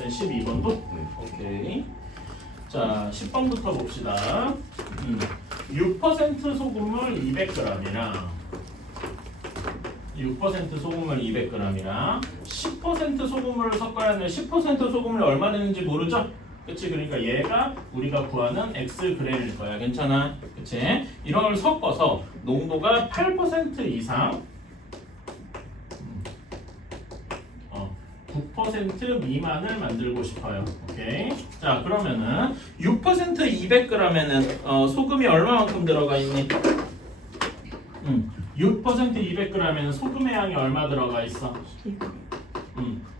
쌤 12번도? 오케이. 자, 10번부터 봅시다. 6% 소금물 200g이랑 6% 소금물 200g이랑 10% 소금물을 섞어야 하는데 10% 소금물이 얼마 되는지 모르죠? 그치? 그러니까 얘가 우리가 구하는 Xg일 거야. 괜찮아? 그치? 이런 걸 섞어서 농도가 8% 이상 9% 미만을 만들고 싶어요. 오케이. 자, 그러면은 6% 200g에는 소금이 얼마만큼 들어가 있니? 6% 200g에는 소금의 양이 얼마 들어가 있어?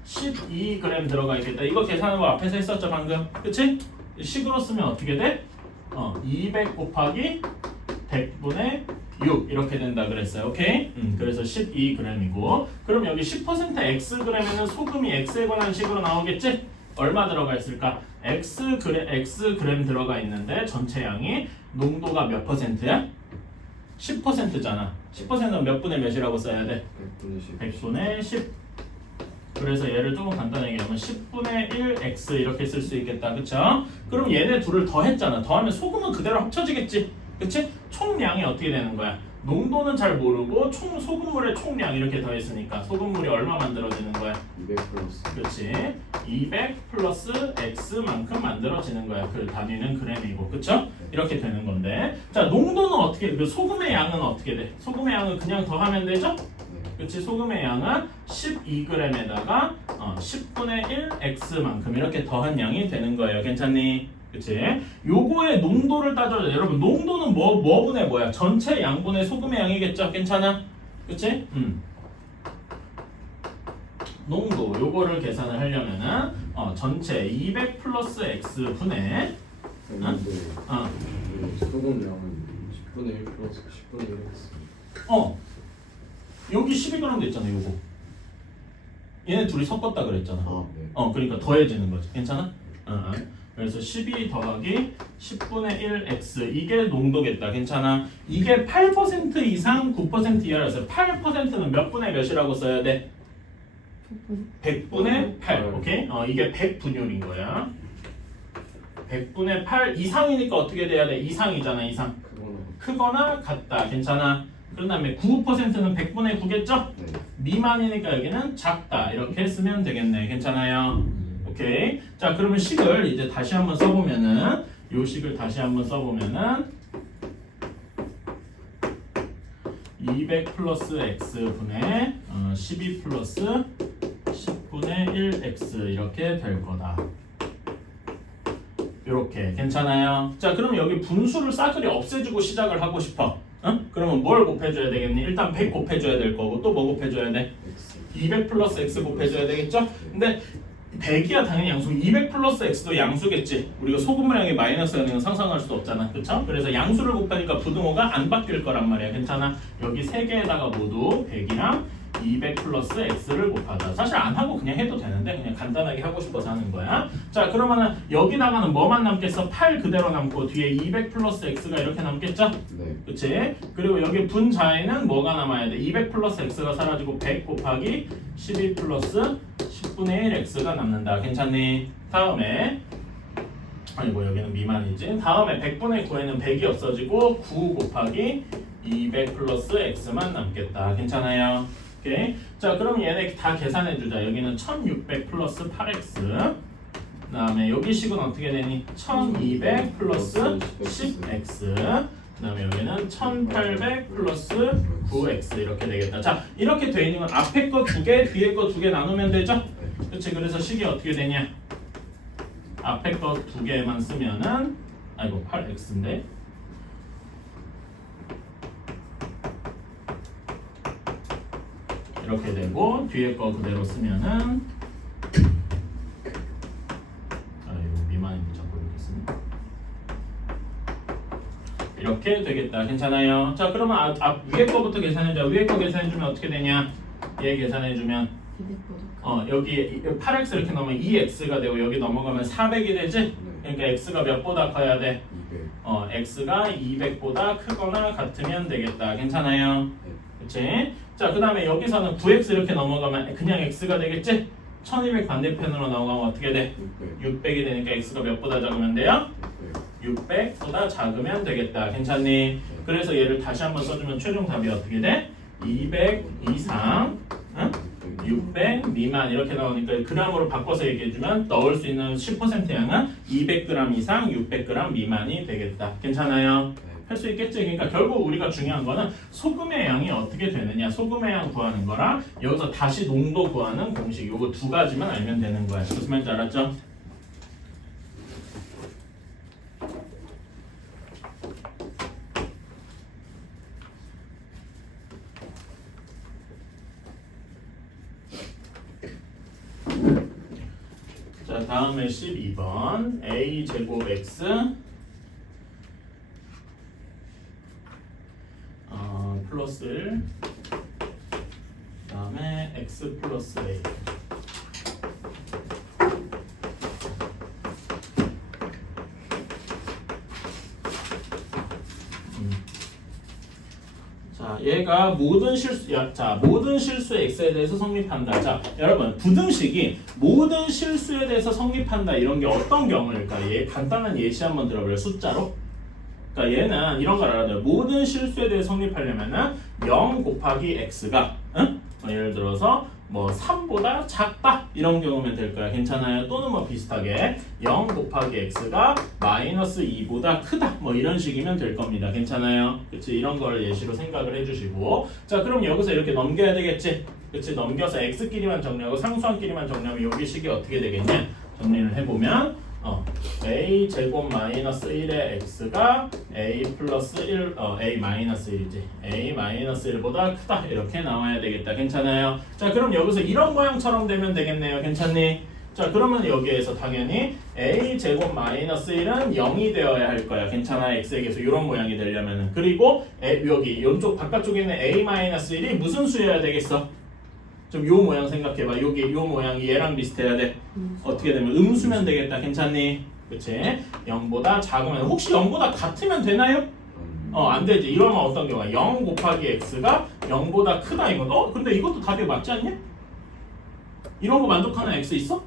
12g 들어가 있겠다. 이거 계산하고 앞에서 했었죠 방금. 그치? 식으로 쓰면 어떻게 돼? 200 곱하기 100분의 6 이렇게 된다 그랬어요. 오케이? 그래서 12g이고 그럼 여기 10% xg에는 소금이 x에 관한 식으로 나오겠지? 얼마 들어가 있을까? xg 들어가 있는데 전체 양이 농도가 몇 %야? 10%잖아. 10%는 몇 분의 몇이라고 써야 돼? 100분의 10. 그래서 얘를 조금 간단하게 하면 10분의 1x 이렇게 쓸 수 있겠다. 그쵸? 그럼 얘네 둘을 더했잖아. 더하면 소금은 그대로 합쳐지겠지. 그치? 총량이 어떻게 되는 거야? 농도는 잘 모르고 소금물의 총량 이렇게 더했으니까 소금물이 얼마 만들어지는 거야? 200 플러스. 그렇지. 200 플러스 x만큼 만들어지는 거야. 그 단위는 g이고, 그쵸? 이렇게 되는 건데, 자 농도는 어떻게? 그 소금의 양은 어떻게 돼? 소금의 양은 그냥 더하면 되죠? 그렇지. 소금의 양은 12g에다가 10분의 1 x만큼 이렇게 더한 양이 되는 거예요. 괜찮니? 그치? 요거의 농도를 따져야 여러분 농도는 뭐분의 뭐야? 전체 양분의 소금의 양이겠죠? 괜찮아? 그치? 농도 요거를 계산을 하려면은 전체 200 플러스 x 분의 근데 소금 양은 10분의 1 플러스 10분의 1 x. 여기 12g 됐잖아 요거. 얘네 둘이 섞었다 그랬잖아. 네. 그러니까 더해지는 거지. 괜찮아? 그래서 12 더하기 10분의 1x 이게 농도겠다. 괜찮아? 이게 8% 이상 9% 이하라서 8%는 몇 분의 몇이라고 써야 돼? 100분의 8. 오케이? 이게 100분율인 거야. 100분의 8 이상이니까 어떻게 돼야 돼? 이상이잖아. 이상. 크거나 같다. 괜찮아? 그런 다음에 9%는 100분의 9겠죠? 네. 미만이니까 여기는 작다. 이렇게 쓰면 되겠네. 괜찮아요? 오케이. 자, 그러면 식을 이제 다시 한번 써보면은 요 식을 다시 한번 써보면은 200 플러스 x 분의 12 플러스 10분의 1x 이렇게 될 거다. 이렇게 괜찮아요? 자, 그럼 여기 분수를 싸그리 없애주고 시작을 하고 싶어. 그러면 뭘 곱해줘야 되겠니? 일단 100 곱해줘야 될 거고 또 뭐 곱해줘야 돼? 200 플러스 x 곱해줘야 되겠죠? 근데 100이야 당연히 양수, 200 플러스 x도 양수겠지. 우리가 소금물량이 마이너스가 되는 건 상상할 수도 없잖아. 그쵸? 그래서 양수를 곱하니까 부등호가 안 바뀔 거란 말이야. 괜찮아? 여기 세 개에다가 모두 100이랑 200 플러스 x를 곱하자. 사실 안 하고 그냥 해도 되는데 그냥 간단하게 하고 싶어서 하는 거야. 자, 그러면은 여기다가는 뭐만 남겠어? 8 그대로 남고 뒤에 200 플러스 x가 이렇게 남겠죠? 네. 그치? 그리고 여기 분자에는 뭐가 남아야 돼? 200 플러스 x가 사라지고 100 곱하기 12 플러스 10분의 1 x가 남는다. 괜찮니? 다음에 아니고 여기는 미만이지. 다음에 100분의 9에는 100이 없어지고 9 곱하기 200 플러스 x만 남겠다. 괜찮아요? 오케이. 자, 그럼 얘네 다 계산해 주자. 여기는 1600 플러스 8x. 그다음에 여기 식은 어떻게 되니? 1200 플러스 10x. 그다음에 여기는 1800 플러스 9x 이렇게 되겠다. 자, 이렇게 돼 있는 건 앞에 거 2개, 뒤에 거 2개 나누면 되죠? 그렇지. 그래서 식이 어떻게 되냐? 앞에 거 2개만 쓰면은 8x인데. 이렇게 되고 뒤에 거 그대로 쓰면은 이거 미만인데 자꾸 이렇게 쓰네. 이렇게 되겠다. 괜찮아요? 자, 그러면 위에 거부터 계산해줘. 위에 거 계산해주면 어떻게 되냐? 얘 계산해주면 여기 8x 이렇게 넘으면 2x가 되고 여기 넘어가면 400이 되지? 그러니까 x가 몇보다 커야 돼? 200. x가 200보다 크거나 같으면 되겠다. 괜찮아요? 그치? 자, 그 다음에 여기서는 9x 이렇게 넘어가면 그냥 x가 되겠지? 1200 반대편으로 나오면 어떻게 돼? 600. 600이 되니까 x가 몇보다 작으면 돼요? 600. 600보다 작으면 되겠다. 괜찮니? 그래서 얘를 다시 한번 써주면 최종 답이 어떻게 돼? 200 이상, 응? 600 미만 이렇게 나오니까 그램으로 바꿔서 얘기해주면 넣을 수 있는 10% 양은 200g 이상 600g 미만이 되겠다. 괜찮아요? 할 수 있겠지? 그러니까 결국 우리가 중요한 거는 소금의 양이 어떻게 되느냐, 소금의 양 구하는 거랑 여기서 다시 농도 구하는 공식, 요거 두 가지만 알면 되는 거야. 무슨 말인지 알았죠? 자, 다음에 12번 a 제곱 x 플러스 1 그다음에 x 플러스 a 자, 얘가 모든 실수, 모든 실수의 x에 대해서 성립한다. 자, 여러분, 부등식이 모든 실수에 대해서 성립한다 이런 게 어떤 경우일까? 얘 간단한 예시 한번 들어볼래요? 숫자로. 그러니까 얘는 이런 걸 알아야 돼요. 모든 실수에 대해 성립하려면은 0 곱하기 x가 예를 들어서 뭐 3보다 작다 이런 경우면 될 거야. 괜찮아요? 또는 뭐 비슷하게 0 곱하기 x가 마이너스 2보다 크다 뭐 이런 식이면 될 겁니다. 괜찮아요? 그치? 이런 걸 예시로 생각을 해주시고 자 그럼 여기서 이렇게 넘겨야 되겠지? 그치? 넘겨서 x끼리만 정리하고 상수항끼리만 정리하면 여기 식이 어떻게 되겠냐? 정리를 해보면 a 제곱 마이너스 1의 x가 a 플러스 1, a 마이너스 1이지. a 마이너스 1보다 크다 이렇게 나와야 되겠다. 괜찮아요? 자 그럼 여기서 이런 모양처럼 되면 되겠네요. 괜찮니? 자 그러면 여기에서 당연히 a 제곱 마이너스 1은 0이 되어야 할 거야. 괜찮아? x에게서 이런 모양이 되려면은. 그리고 여기 이쪽 바깥쪽에 있는 a 마이너스 1이 무슨 수여야 되겠어? 좀 요 모양 생각해봐. 여기 요 모양이 얘랑 비슷해야 돼. 어떻게 되면 음수면 되겠다. 괜찮니? 그치? 0보다 작으면 혹시 0보다 같으면 되나요? 안 되지. 이러면 어떤 경우야? 0 곱하기 x가 0보다 크다 이거. 근데 이것도 답이 맞지 않냐? 이런 거 만족하는 x 있어?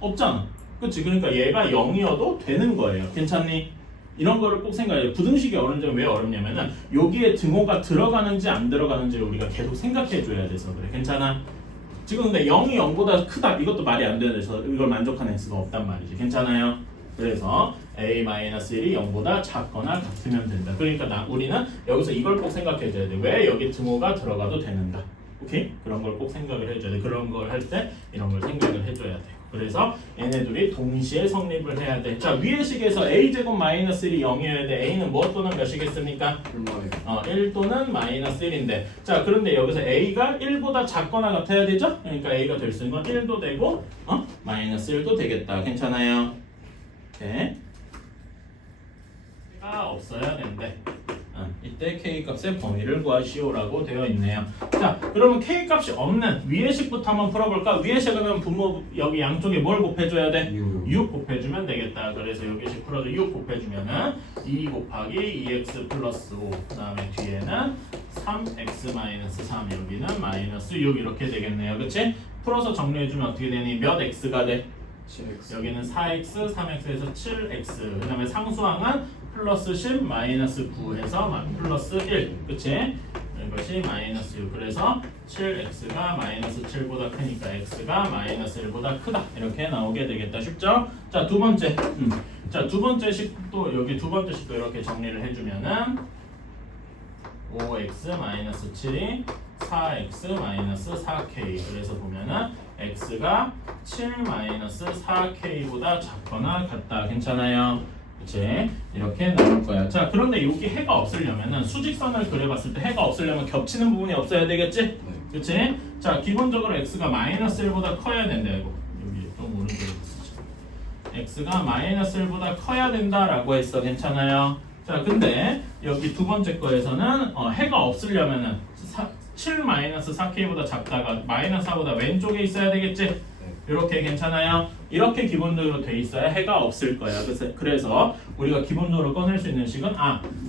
없잖아. 그치? 그러니까 얘가 0이어도 되는 거예요. 괜찮니? 이런 거를 꼭 생각해요. 부등식이 어려운 점은 왜 어렵냐면은 여기에 등호가 들어가는지 안 들어가는지를 우리가 계속 생각해 줘야 돼서 그래. 괜찮아? 지금 근데 0이 0보다 크다 이것도 말이 안 돼서 이걸 만족하는 x가 없단 말이지. 괜찮아요? 그래서 a-1이 0보다 작거나 같으면 된다. 그러니까 우리는 여기서 이걸 꼭 생각해 줘야 돼. 왜 여기 등호가 들어가도 되는가? 오케이? 그런 걸 꼭 생각을 해줘야 돼. 그런 걸 할 때 이런 걸 생각을 해줘야 돼. 그래서 얘네들이 동시에 성립을 해야 돼. 자 위의 식에서 a제곱 마이너스 1이 0이어야 돼. a는 무엇 또는 몇이겠습니까? 1 또는 마이너스 1인데 자 그런데 여기서 a가 1보다 작거나 같아야 되죠? 그러니까 a가 될 수 있는 건 1도 되고 마이너스 1도 되겠다. 괜찮아요? 오케이. 가 없어야 된대. 이때 K값의 범위를 구하시오라고 되어 있네요. 자, 그러면 K값이 없는 위의 식부터 한번 풀어볼까? 위의 식은 분모 여기 양쪽에 뭘 곱해줘야 돼? 6 곱해주면 되겠다. 그래서 여기 식 풀어서 6 곱해주면은 2 곱하기 2x 플러스 5 그 다음에 뒤에는 3x 마이너스 3 여기는 마이너스 6 이렇게 되겠네요. 그치? 풀어서 정리해주면 어떻게 되니? 몇 x가 돼? 7x. 여기는 4x, 3x에서 7x 그 다음에 상수항은 플러스 10 마이너스 9 해서 플러스 1 그치? 이것이 마이너스 6 그래서 7x가 마이너스 7보다 크니까 x가 마이너스 1보다 크다 이렇게 나오게 되겠다. 쉽죠? 자 두 번째 자 두 번째 식도 여기 두 번째 식도 이렇게 정리를 해주면은 5x 마이너스 7이 4x 마이너스 4k 그래서 보면은 x가 7 마이너스 4k보다 작거나 같다. 괜찮아요? 그치? 이렇게 나올 거야. 자 그런데 여기 해가 없으려면은 수직선을 그려봤을 때 해가 없으려면 겹치는 부분이 없어야 되겠지? 네. 그치? 자 기본적으로 x가 마이너스 1보다 커야 된다. 이거 여기 좀 오른쪽에 쓰자. x가 마이너스 1보다 커야 된다라고 했어. 괜찮아요? 자 근데 여기 두 번째 거에서는 해가 없으려면은 7 마이너스 4k보다 작다가 마이너스 4보다 왼쪽에 있어야 되겠지? 이렇게 괜찮아요? 이렇게 기본적으로 돼 있어야 해가 없을 거야. 그래서 우리가 기본적으로 꺼낼 수 있는 식은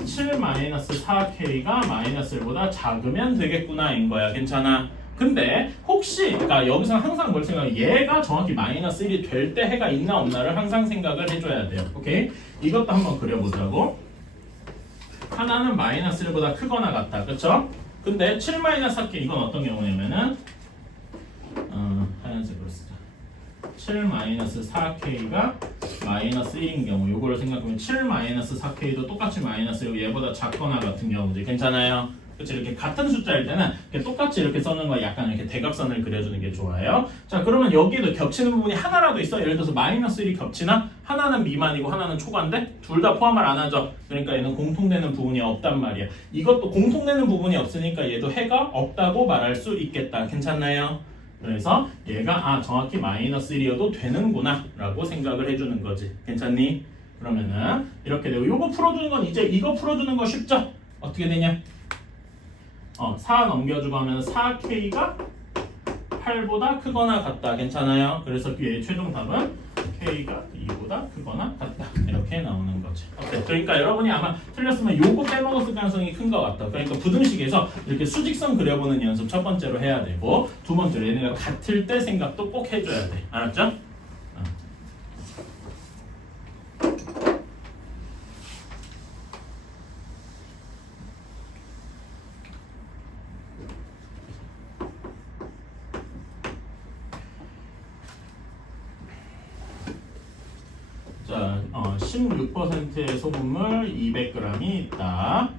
7 마이너스 4k가 마이너스 1보다 작으면 되겠구나 인 거야. 괜찮아? 근데 혹시 그러니까 여기서 항상 뭘 생각해? 얘가 정확히 마이너스 1이 될 때 해가 있나 없나를 항상 생각을 해줘야 돼요. 오케이? 이것도 한번 그려보자고. 하나는 마이너스 1보다 크거나 같다. 그쵸? 근데 7 마이너스 4K 이건 어떤 경우냐면은 하얀색으로 쓰자. 7 마이너스 4K가 마이너스 1인 경우 요거를 생각하면 7 마이너스 4K도 똑같이 마이너스 1 얘보다 작거나 같은 경우지. 괜찮아요? 그치? 이렇게 같은 숫자일 때는 이렇게 똑같이 이렇게 써는 거 약간 이렇게 대각선을 그려주는 게 좋아요. 자, 그러면 여기도 겹치는 부분이 하나라도 있어. 예를 들어서 마이너스 1이 겹치나? 하나는 미만이고 하나는 초과인데 둘 다 포함을 안 하죠. 그러니까 얘는 공통되는 부분이 없단 말이야. 이것도 공통되는 부분이 없으니까 얘도 해가 없다고 말할 수 있겠다. 괜찮나요? 그래서 얘가 정확히 마이너스 1이어도 되는구나 라고 생각을 해주는 거지. 괜찮니? 그러면은 이렇게 되고 요거 풀어주는 건 이제 이거 풀어주는 거 쉽죠? 어떻게 되냐? 4 넘겨주고 하면 4K가 8보다 크거나 같다. 괜찮아요? 그래서 얘의 최종 답은 K가 2보다 크거나 같다. 이렇게 나오는 거지. 오케이. 그러니까 여러분이 아마 틀렸으면 요거 빼먹었을 가능성이 큰 것 같다. 그러니까 부등식에서 이렇게 수직선 그려보는 연습 첫 번째로 해야 되고 두 번째로 얘네가 같을 때 생각도 꼭 해줘야 돼. 알았죠? 자, 16%의 소금물 200g이 있다.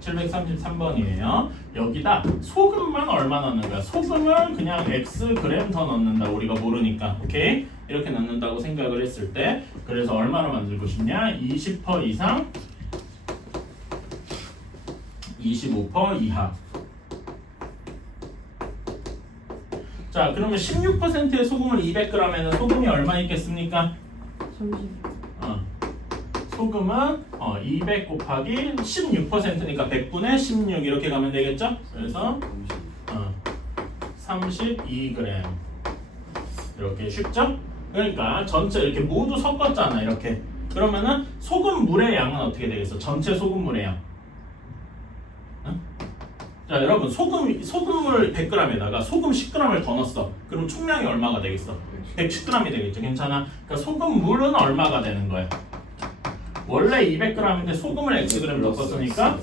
733번이에요. 여기다 소금만 얼마 넣는 거야? 소금을 그냥 X 그램 더 넣는다. 우리가 모르니까. 오케이? 이렇게 넣는다고 생각을 했을 때 그래서 얼마로 만들고 싶냐? 20% 이상 25% 이하. 자, 그러면 16%의 소금을 200g에는 소금이 얼마 있겠습니까? 30. 소금은 200 곱하기 16%니까 100분의 16 이렇게 가면 되겠죠? 그래서 32g 이렇게 쉽죠? 그러니까 전체 이렇게 모두 섞었잖아. 이렇게 그러면은 소금물의 양은 어떻게 되겠어? 전체 소금물의 양. 자, 여러분 소금물 100g에다가 소금 10g을 더 넣었어. 그럼 총량이 얼마가 되겠어? 110g이 되겠죠. 괜찮아? 그러니까 소금물은 얼마가 되는 거야? 원래 200g인데 소금을 Xg 넣었으니까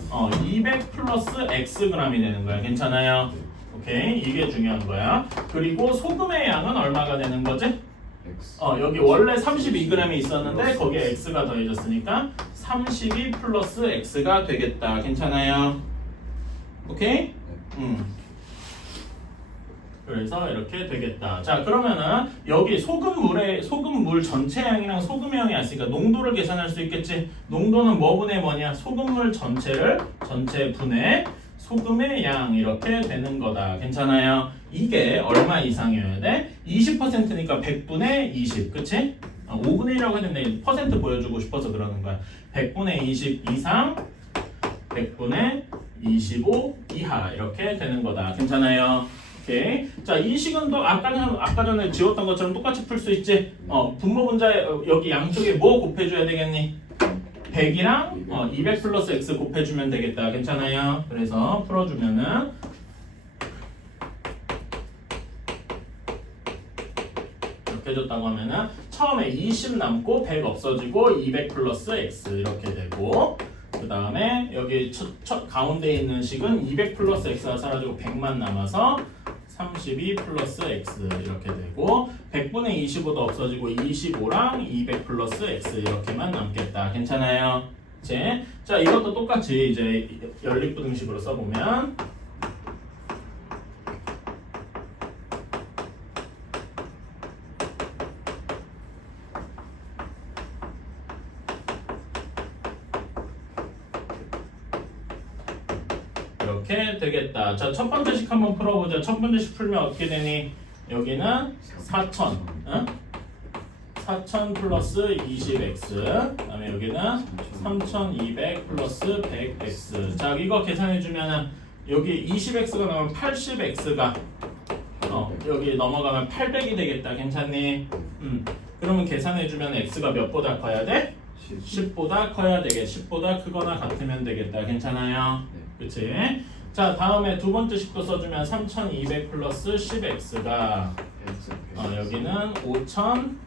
200 플러스 Xg이 되는 거야. 괜찮아요? 오케이, 이게 중요한 거야. 그리고 소금의 양은 얼마가 되는 거지? 여기 원래 32g이 있었는데 거기에 X가 더해졌으니까 32 플러스 X가 되겠다. 괜찮아요? 오케이? 그래서 이렇게 되겠다. 자, 그러면은 여기 소금물 전체 양이랑 소금의 양이 있으니까 농도를 계산할 수 있겠지. 농도는 뭐 분의 뭐냐? 소금물 전체를 전체 분의 소금의 양 이렇게 되는 거다. 괜찮아요? 이게 얼마 이상이어야 돼? 20%니까 100분의 20, 그치? 5분의 1이라고 했는데 퍼센트 보여주고 싶어서 그러는 거야. 100분의 20 이상 100분의 25 이하 이렇게 되는 거다. 괜찮아요? 오케이. 자, 이 식은도 아까 전에 지웠던 것처럼 똑같이 풀 수 있지. 분모 분자에 여기 양쪽에 뭐 곱해줘야 되겠니? 100이랑 200 플러스 x 곱해주면 되겠다. 괜찮아요? 그래서 풀어주면은 이렇게 해줬다고 하면은 처음에 20 남고 100 없어지고 200 플러스 x 이렇게 되고 그 다음에 여기 첫 가운데 있는 식은 200 플러스 x가 사라지고 100만 남아서 32 플러스 x 이렇게 되고 100분의 25도 없어지고 25랑 200 플러스 x 이렇게만 남겠다. 괜찮아요? 이제 자, 이것도 똑같이 이제 연립부등식으로 써보면 이렇게 되겠다. 자, 첫 번째 식 한번 풀어보자. 첫 번째 식 풀면 어떻게 되니? 여기는 4000, 4000 플러스 20x, 그 다음에 여기는 3200 플러스 100x. 자, 이거 계산해주면은 여기 20x가 나오면 80x가 여기 넘어가면 800이 되겠다. 괜찮니? 그러면 계산해주면 x가 몇보다 커야 돼? 10보다 커야 되겠. 10보다 크거나 같으면 되겠다. 괜찮아요? 그치? 자 다음에 두 번째 식도 써주면 3200 플러스 10x가 여기는 5000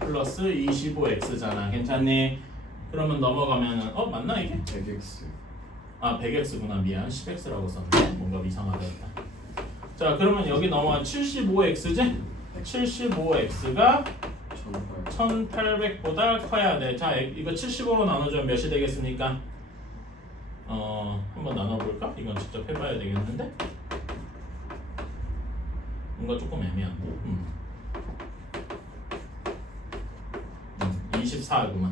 플러스 25x잖아. 괜찮니? 그러면 넘어가면은 맞나 이게? 100x 100x구나. 미안. 10x라고 썼네. 뭔가 이상하다 했다. 자 그러면 여기 넘어간 75x지? 75x가 1800보다 커야 돼. 자 이거 75로 나눠주면 몇이 되겠습니까? 한번 나눠볼까? 이건 직접 해봐야 되겠는데? 뭔가 조금 애매한데. 24구만.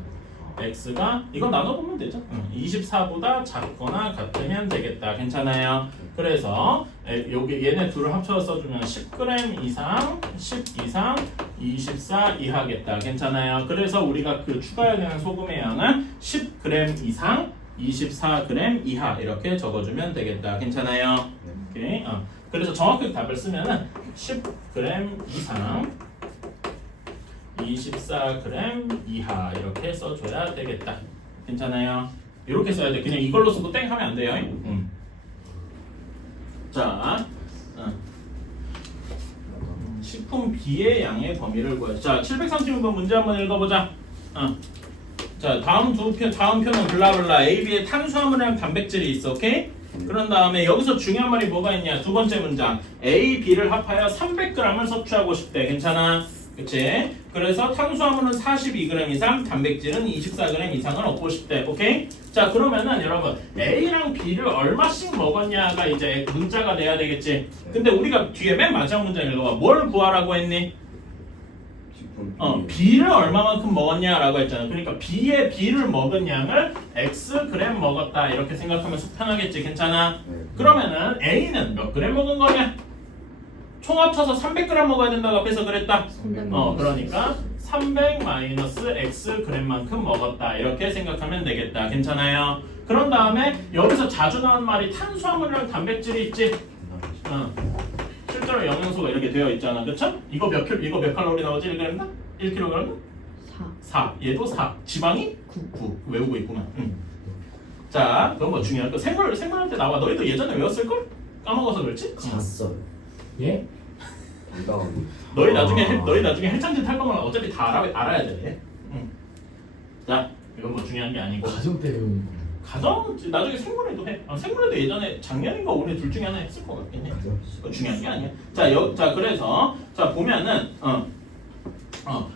x가 이건 나눠보면 되죠. 24보다 작거나 같으면 되겠다. 괜찮아요. 그래서 여기 얘네 둘을 합쳐서 써주면 10g 이상, 10 이상, 24 이하겠다. 괜찮아요. 그래서 우리가 그 추가해야 되는 소금의 양은 10g 이상, 24g 이하 이렇게 적어주면 되겠다. 괜찮아요. 오케이. 그래서 정확하게 답을 쓰면은 10g 이상, 24g 이하 이렇게 써줘야 되겠다. 괜찮아요? 이렇게 써야 돼. 그냥 이걸로 써도 땡 하면 안 돼요. 자, 식품 B의 양의 범위를 구하자. 자, 736번 문제 한번 읽어보자. 자, 다음 표는 블라블라 A, B의 탄수화물이랑 단백질이 있어. 오케이? 그런 다음에 여기서 중요한 말이 뭐가 있냐? 두 번째 문장. A, B를 합하여 300g을 섭취하고 싶대. 괜찮아? 그치? 그래서 탄수화물은 42g 이상, 단백질은 24g 이상을 얻고 싶대. 오케이? 자 그러면은 여러분 A랑 B를 얼마씩 먹었냐가 이제 문자가 돼야 되겠지. 근데 우리가 뒤에 맨 마지막 문장 읽어봐. 뭘 구하라고 했니? B를 얼마만큼 먹었냐라고 했잖아. 그러니까 B를 먹은 양을 X 그램 먹었다 이렇게 생각하면 속 편하겠지. 괜찮아? 그러면은 A는 몇 그램 먹은 거냐? 총 합쳐서 300g 먹어야 된다고 앞에서 그랬다. 그러니까 300 마이너스 x g만큼 먹었다 이렇게 생각하면 되겠다. 괜찮아요? 그런 다음에 여기서 자주 나오는 말이 탄수화물이랑 단백질이 있지. 실제로 영양소가 이렇게 되어 있잖아. 그쵸? 이거 몇 칼로리 나오지? 1g? 1kg? 4. 얘도 4. 지방이? 9. 외우고 있구만. 자, 그건 뭐 중요할 거. 생물할 때 나와. 너희도 예전에 외웠을걸? 까먹어서 그렇지? 잤어요. 예? 너희 나중에 헬창진 탈 거면 어차피 다 알아야 돼. 자, 이건 뭐 중요한 게 아니고. 가정 때 배우는 거. 가정 나중에 생물에도 해. 생물에도 예전에 작년인가 올해 둘 중에 하나 했을 것 같긴 해. 그거 중요한 게 아니야. 자 그래서 자 보면은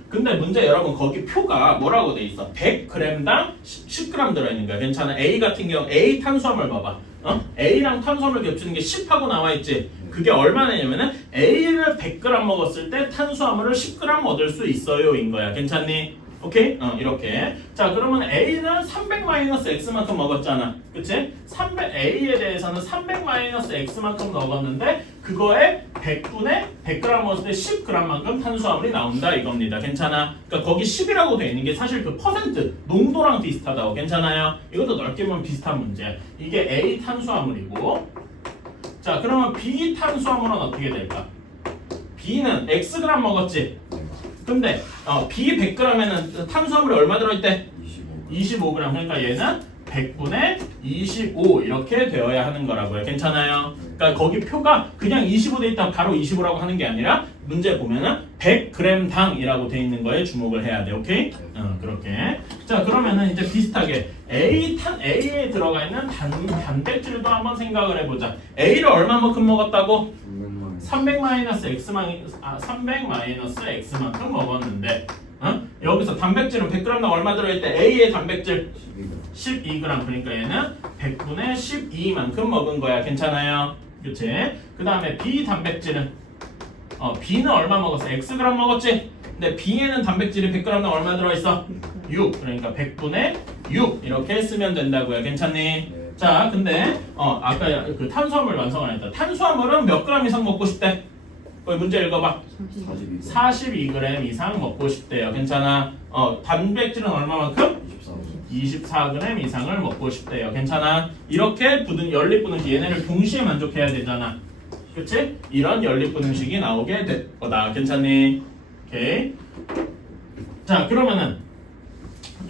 근데 문제 여러분 거기 표가 뭐라고 돼 있어? 100g당 10g 들어있는 거야. 괜찮아? A 같은 경우 A 탄수화물 봐봐. A랑 탄수화물 겹치는 게 10하고 나와 있지. 그게 얼마냐면은 A를 100g 먹었을 때 탄수화물을 10g 얻을 수 있어요 인 거야. 괜찮니? 오케이? 이렇게. 자 그러면 A는 300 마이너스 X만큼 먹었잖아. 그치? A에 대해서는 300 마이너스 X만큼 먹었는데 그거에 100분의 100g 먹었을 때 10g만큼 탄수화물이 나온다 이겁니다. 괜찮아? 그러니까 거기 10이라고 돼 있는 게 사실 그 퍼센트 농도랑 비슷하다고. 괜찮아요? 이것도 넓게 보면 비슷한 문제야. 이게 A 탄수화물이고 자 그러면 B 탄수화물은 어떻게 될까? B는 Xg 먹었지? 근데 B 100g에는 탄수화물이 얼마 들어있대? 25g. 그러니까 얘는 100분의 25 이렇게 되어야 하는 거라고요. 괜찮아요? 그러니까 거기 표가 그냥 25 돼 있다 바로 25라고 하는 게 아니라 문제 보면은 100g당이라고 돼 있는 거에 주목을 해야 돼. 오케이? 그렇게. 자 그러면은 이제 비슷하게 A에 들어가 있는 단백질도 한번 생각을 해보자. A를 얼마만큼 먹었다고? 300 마이너스 X만큼 먹었는데 여기서 단백질은 100g당 얼마 들어있대? A의 단백질 12g. 그러니까 얘는 100분의 12만큼 먹은 거야. 괜찮아요? 그치? 그 다음에 B 단백질은 B는 얼마 먹었어? Xg 먹었지? 근데 B에는 단백질이 100g당 얼마 들어있어? 6. 그러니까 100분의 6 이렇게 쓰면 된다고요. 괜찮니? 자, 근데 아까 그 탄수화물 완성을 했다. 탄수화물은 몇 g 이상 먹고 싶대? 거기 문제 읽어봐. 42g 이상 먹고 싶대요. 괜찮아? 단백질은 얼마만큼? 24g 이상을 먹고 싶대요. 괜찮아? 이렇게 연립분음식 얘네를 동시에 만족해야 되잖아. 그치? 이런 연립분음식이 나오게 될 거다. 괜찮니? 오케이. 자, 그러면은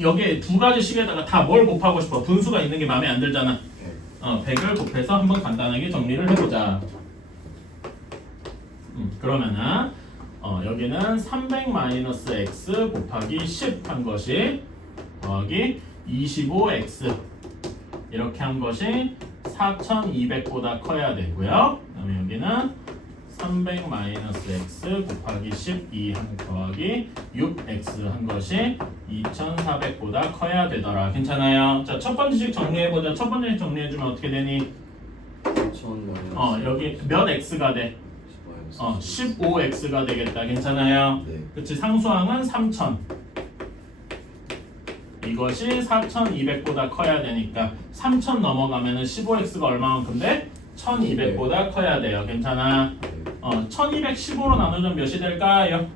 여기 두 가지 식에다가 다 뭘 곱하고 싶어? 분수가 있는 게 마음에 안 들잖아. 100을 곱해서 한번 간단하게 정리를 해보자. 그러면은 여기는 300 마이너스 x 곱하기 10 한 것이 더하기 25x 이렇게 한 것이 4200보다 커야 되고요. 그다음에 여기는 300 마이너스 x 곱하기 12 한 더하기 6x 한 것이 2400보다 커야 되더라. 괜찮아요? 자, 첫 번째씩 정리해보자. 첫 번째씩 정리해주면 어떻게 되니? 1000 마이너스 여기 몇 x가 돼? 15x가 되겠다. 괜찮아요? 네. 그치, 상수항은 3000. 이것이 4200보다 커야 되니까 3000 넘어가면은 15x가 얼마만큼 돼? 1200보다 커야 돼요. 괜찮아? 1215로 나누면 몇이 될까요?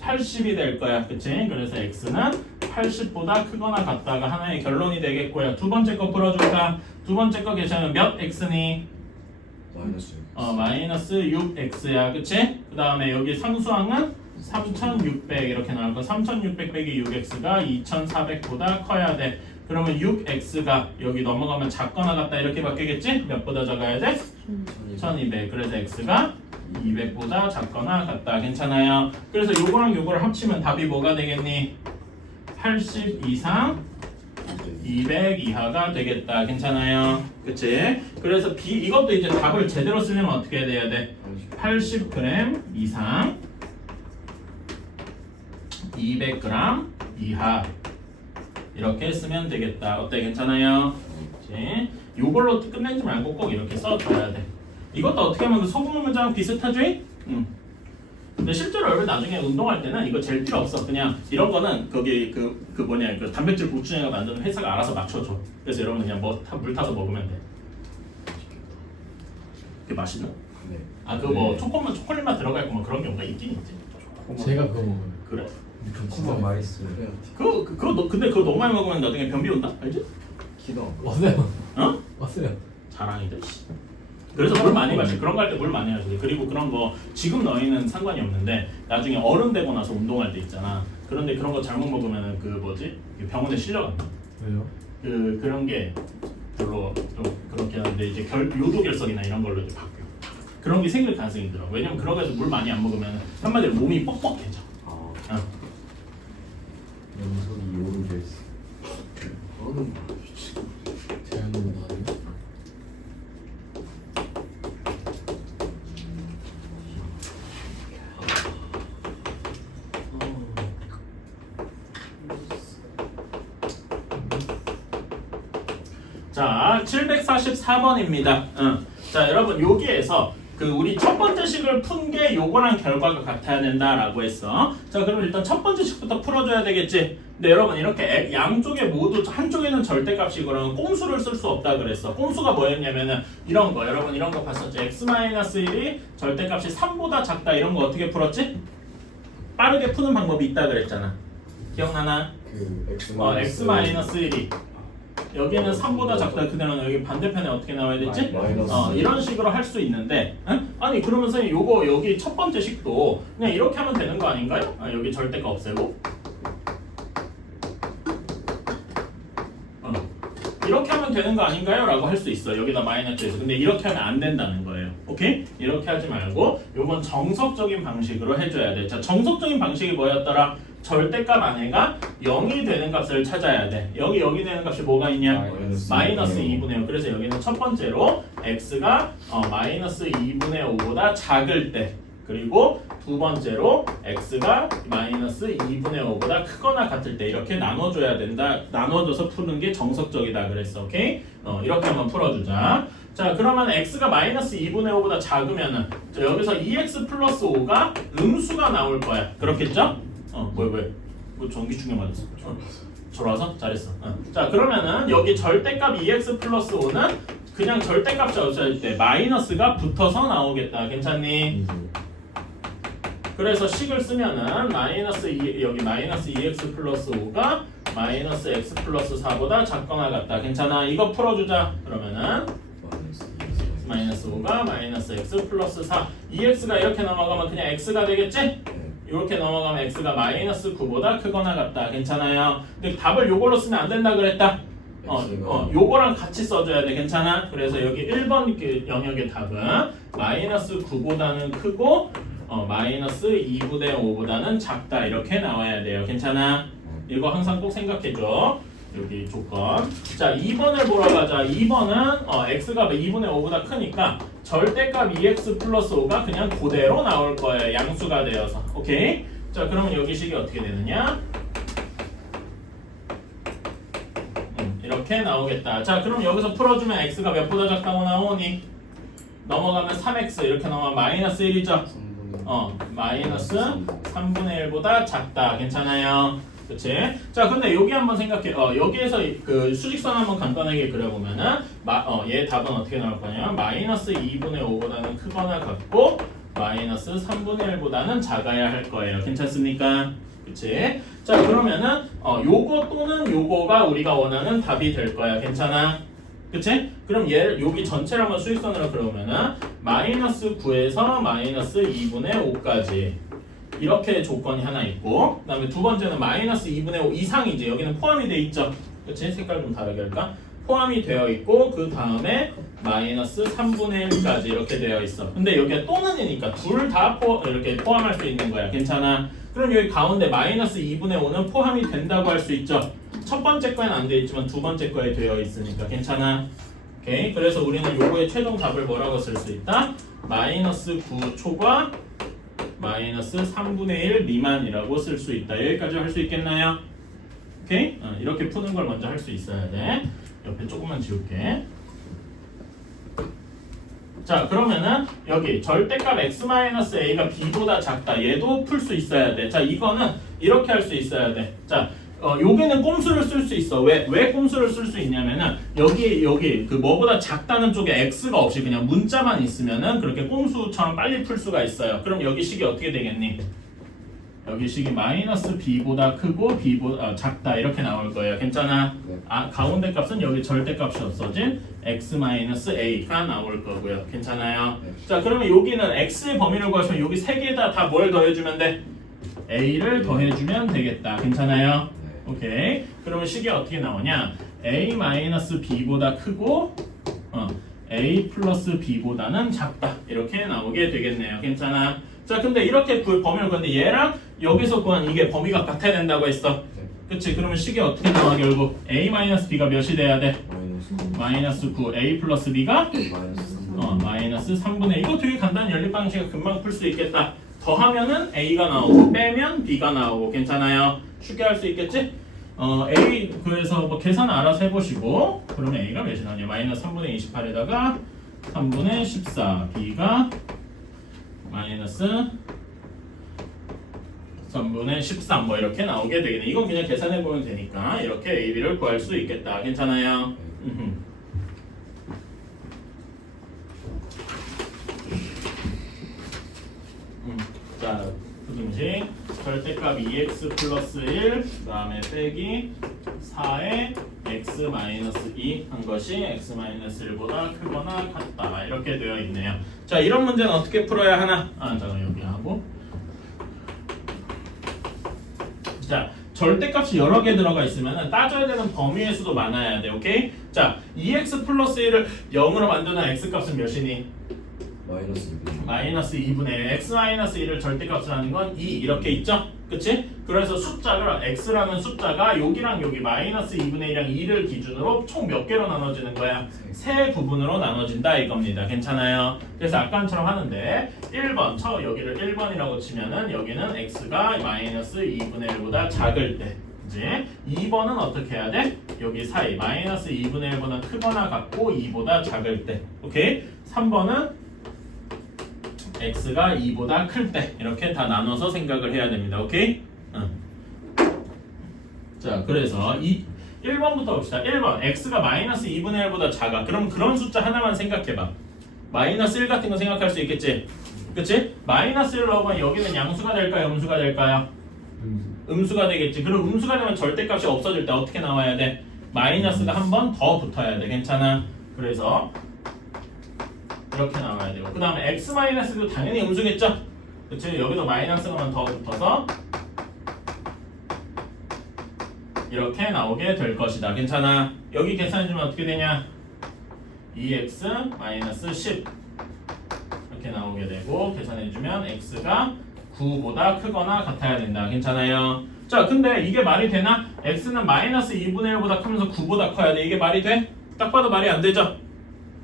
80이 될 거야. 그치? 그래서 x는 80보다 크거나 같다가 하나의 결론이 되겠고요. 두 번째 거 풀어줄까? 두 번째 거 계시면 몇 x니? 마이너스 마이너스 6x야. 그치? 그 다음에 여기 상수항은 3600 이렇게 나올 거. 3600 빼기 6x가 2400보다 커야 돼. 그러면 6x가 여기 넘어가면 작거나 같다 이렇게 바뀌겠지? 몇보다 작아야 돼? 1200. 그래서 x가 200보다 작거나 같다. 괜찮아요? 그래서 요거랑 요거를 합치면 답이 뭐가 되겠니? 80 이상 200 이하가 되겠다. 괜찮아요? 그치? 그래서 이것도 이제 답을 제대로 쓰려면 어떻게 돼야 돼? 80g 이상 200g 이하 이렇게 쓰면 되겠다. 어때? 괜찮아요? 그치? 요걸로 끝내지 말고 꼭 이렇게 써줘야 돼. 이것도 어떻게 하면 그 소금 문장 비슷하죠? 근데 실제로 여러분 나중에 운동할 때는 이거 제일 필요 없어. 그냥 이런 거는 거기 그 단백질 보충제가 만드는 회사가 알아서 맞춰줘. 그래서 여러분 그냥 물 타서 먹으면 돼. 그게 맛있나? 네. 그거 뭐 초콜릿 맛 들어가 있고 뭐 그런 경우가 있긴 있지. 제가 그거 먹어요. 그래? 진짜 맛있어요. 근데 그거 너무 많이 먹으면 나중에 변비 온다. 알지? 기도 왔어요. 어? 왔어요. 자랑이다. 씨. 그래서 물 많이 마시. 그런 거 할 때 물 많이 마셔. 그리고 그런 거 지금 너희는 상관이 없는데 나중에 어른 되고 나서 운동할 때 있잖아. 그런데 그런 거 잘못 먹으면은 병원에 실려간다. 왜요? 그런 게 별로 좀 그렇게 하는데 이제 요도 결석이나 이런 걸로 이제 바뀌어. 그런 게 생길 가능성이 들어. 왜냐면 그런 거에서 물 많이 안 먹으면 한마디로 몸이 뻑뻑해져. 연속이 요를 했어. 저는 미치고. 대한민국 아니에요? 자, 744번입니다. 자, 여러분 여기에서 우리 첫 번째 식을 푼 게 요거랑 결과가 같아야 된다라고 했어. 자, 그럼 일단 첫 번째 식부터 풀어줘야 되겠지. 근데 여러분 이렇게 양쪽에 모두 한쪽에는 절대값이 그러면 꼼수를 쓸 수 없다 그랬어. 꼼수가 뭐였냐면은 이런 거. 여러분 이런 거 봤었죠. x-1이 절대값이 3보다 작다 이런 거 어떻게 풀었지? 빠르게 푸는 방법이 있다 그랬잖아. 기억나나? x-1이 여기는 3보다 작다. 그대로는 여기 반대편에 어떻게 나와야 되지? 이런 식으로 할 수 있는데 아니 그러면 선생님 요거 여기 첫 번째 식도 그냥 이렇게 하면 되는 거 아닌가요? 여기 절대가 없애고 이렇게 하면 되는 거 아닌가요? 라고 할 수 있어. 여기다 마이너스에서. 근데 이렇게 하면 안 된다는 거예요. 오케이? 이렇게 하지 말고 요건 정석적인 방식으로 해줘야 돼. 자, 정석적인 방식이 뭐였더라? 절대값 안에가 0이 되는 값을 찾아야 돼. 여기 되는 값이 뭐가 있냐? 마이너스 2분의 5. 그래서 여기는 첫 번째로 x가 마이너스 2분의 5보다 작을 때, 그리고 두 번째로 x가 마이너스 2분의 5보다 크거나 같을 때 이렇게 나눠줘야 된다. 나눠줘서 푸는 게 정석적이다 그랬어. 오케이? 이렇게 한번 풀어주자. 자, 그러면 x가 마이너스 2분의 5보다 작으면은 여기서 2x 플러스 5가 음수가 나올 거야. 그렇겠죠? 뭐 전기 충격 맞았어. 졸아서? 잘했어. 자, 그러면은 여기 절대값 2x 플러스 5는 그냥 절대값이 없어질 때 마이너스가 붙어서 나오겠다. 괜찮니? 그래서 식을 쓰면은 여기 마이너스 2x 플러스 5가 마이너스 x 플러스 4보다 작거나 같다. 괜찮아? 이거 풀어주자. 그러면은 마이너스 5가 마이너스 x 플러스 4 2x가 이렇게 넘어가면 그냥 x가 되겠지? 이렇게 넘어가면 x가 마이너스 9보다 크거나 같다. 괜찮아요? 근데 답을 요걸로 쓰면 안 된다 그랬다. 요거랑 같이 써줘야 돼. 괜찮아? 그래서 여기 1번 그 영역의 답은 마이너스 9보다는 크고 마이너스 2분의 5보다는 작다 이렇게 나와야 돼요. 괜찮아? 이거 항상 꼭 생각해줘. 여기 조건. 자, 2번을 보러 가자. 2번은 x가 2분의 5보다 크니까 절대값 2x 플러스 5가 그냥 그대로 나올 거예요. 양수가 되어서. 오케이? 자, 그러면 여기 식이 어떻게 되느냐? 이렇게 나오겠다. 자, 그럼 여기서 풀어주면 x가 몇보다 작다고 나오니? 넘어가면 3x 이렇게 나오면 마이너스 1이죠? 마이너스 3분의 1보다 작다. 괜찮아요? 그치? 자, 근데 여기 한번 생각해. 여기에서 그 수직선 한번 간단하게 그려보면은 얘 답은 어떻게 나올 거냐면 마이너스 2분의 5보다는 크거나 같고 마이너스 3분의 1보다는 작아야 할 거예요. 괜찮습니까? 그치? 자, 그러면은 요거 또는 요거가 우리가 원하는 답이 될 거야. 괜찮아? 그치? 그럼 얘를 여기 전체를 한번 수직선으로 그려보면은 마이너스 9에서 마이너스 2분의 5까지 이렇게 조건이 하나 있고, 그 다음에 두 번째는 마이너스 2분의 5 이상이지. 여기는 포함이 돼 있죠. 그치? 색깔 좀 다르게 할까? 포함이 되어 있고 그 다음에 마이너스 3분의 1까지 이렇게 되어 있어. 근데 여기가 또는이니까 둘 다 이렇게 포함할 수 있는 거야. 괜찮아? 그럼 여기 가운데 마이너스 2분의 5는 포함이 된다고 할 수 있죠. 첫 번째 거에는 안 돼 있지만 두 번째 거에 되어 있으니까. 괜찮아? 오케이. 그래서 우리는 요거의 최종 답을 뭐라고 쓸 수 있다? 마이너스 9 초과 마이너스 3분의 1 미만이라고 쓸 수 있다. 여기까지 할 수 있겠나요? 오케이? 이렇게 푸는 걸 먼저 할 수 있어야 돼. 옆에 조금만 지울게. 자, 그러면은 여기 절대값 x-a가 b보다 작다. 얘도 풀 수 있어야 돼. 자, 이거는 이렇게 할 수 있어야 돼. 자, 여기는 꼼수를 쓸 수 있어. 왜 꼼수를 쓸 수 있냐면은 여기 그 뭐보다 작다는 쪽에 x가 없이 그냥 문자만 있으면은 그렇게 꼼수처럼 빨리 풀 수가 있어요. 그럼 여기 식이 어떻게 되겠니? 여기 식이 마이너스 b보다 크고 b보다 작다 이렇게 나올 거예요. 괜찮아? 네. 가운데 값은 여기 절대값이 없어진 x-a가 나올 거고요. 괜찮아요? 네. 자, 그러면 여기는 x의 범위를 구하시면 여기 세 개다 다 뭘 더해주면 돼? a를 더해주면 되겠다. 괜찮아요? 네. 오케이. 그러면 식이 어떻게 나오냐? a-b보다 크고 a 플러스 b보다는 작다. 이렇게 나오게 되겠네요. 괜찮아? 자, 근데 이렇게 범위를 구했는데 얘랑 여기서 구한 이게 범위가 같아야 된다고 했어. 네. 그치? 그러면 식이 어떻게 나와 결국? a-b가 몇이 돼야 돼? 마이너스 9. a 플러스 b가? 마이너스 3분의 1. 이거 되게 간단한 연립 방식을 금방 풀 수 있겠다. 더하면은 a가 나오고 빼면 b가 나오고. 괜찮아요? 쉽게 할 수 있겠지? a 그래서 뭐 계산 알아서 해보시고 그러면 a가 몇이 나오냐? 마이너스 3분의 28에다가 3분의 14. b가 마이너스 3분의 13 뭐 이렇게 나오게 되겠네. 이건 그냥 계산해보면 되니까 이렇게 a, b를 구할 수 있겠다. 괜찮아요? 자, 부등식 절대값 2x 플러스 1 그 다음에 빼기 4에 x 마이너스 2 한 것이 x 마이너스 1보다 크거나 같다. 이렇게 되어 있네요. 자, 이런 문제는 어떻게 풀어야 하나? 잠깐 여기 하고. 자, 절대값이 여러 개 들어가 있으면 따져야 되는 범위의 수도 많아야 돼. 오케이? 자, 2x 플러스 1을 0으로 만드는 x값은 몇이니? 마이너스 2분의 1. x 마이너스 1을 절대값을 하는 건 2 이렇게 있죠? 그치? 그래서 숫자를 x라는 숫자가 여기랑 여기 마이너스 2분의 1이랑 2를 기준으로 총 몇 개로 나눠지는 거야? 세 부분으로 나눠진다 이겁니다. 괜찮아요? 그래서 아까처럼 하는데 1번 여기를 1번이라고 치면은 여기는 x가 마이너스 2분의 1보다 작을 때 그치? 2번은 어떻게 해야 돼? 여기 사이 마이너스 2분의 1보다 크거나 같고 2보다 작을 때 오케이? 3번은 x가 2보다 클 때 이렇게 다 나눠서 생각을 해야 됩니다. 오케이? 자, 그래서 1번부터 봅시다. 1번 x가 마이너스 2분의 1보다 작아. 그럼 그런 숫자 하나만 생각해봐. 마이너스 1 같은 거 생각할 수 있겠지? 그치? 마이너스 1 넣으면 여기는 양수가 될까요? 음수가 될까요? 음수가 되겠지. 그럼 음수가 되면 절대값이 없어질 때 어떻게 나와야 돼? 마이너스가 한 번 더 붙어야 돼. 괜찮아? 그래서 이렇게 나와야 되고 그 다음에 x-도 당연히 음수겠죠? 그치? 여기도 마이너스가 더 붙어서 이렇게 나오게 될 것이다. 괜찮아? 여기 계산해주면 어떻게 되냐? 2x 마이너스 10 이렇게 나오게 되고 계산해주면 x가 9보다 크거나 같아야 된다. 괜찮아요? 자, 근데 이게 말이 되나? x는 마이너스 2분의 1보다 크면서 9보다 커야 돼. 이게 말이 돼? 딱 봐도 말이 안 되죠?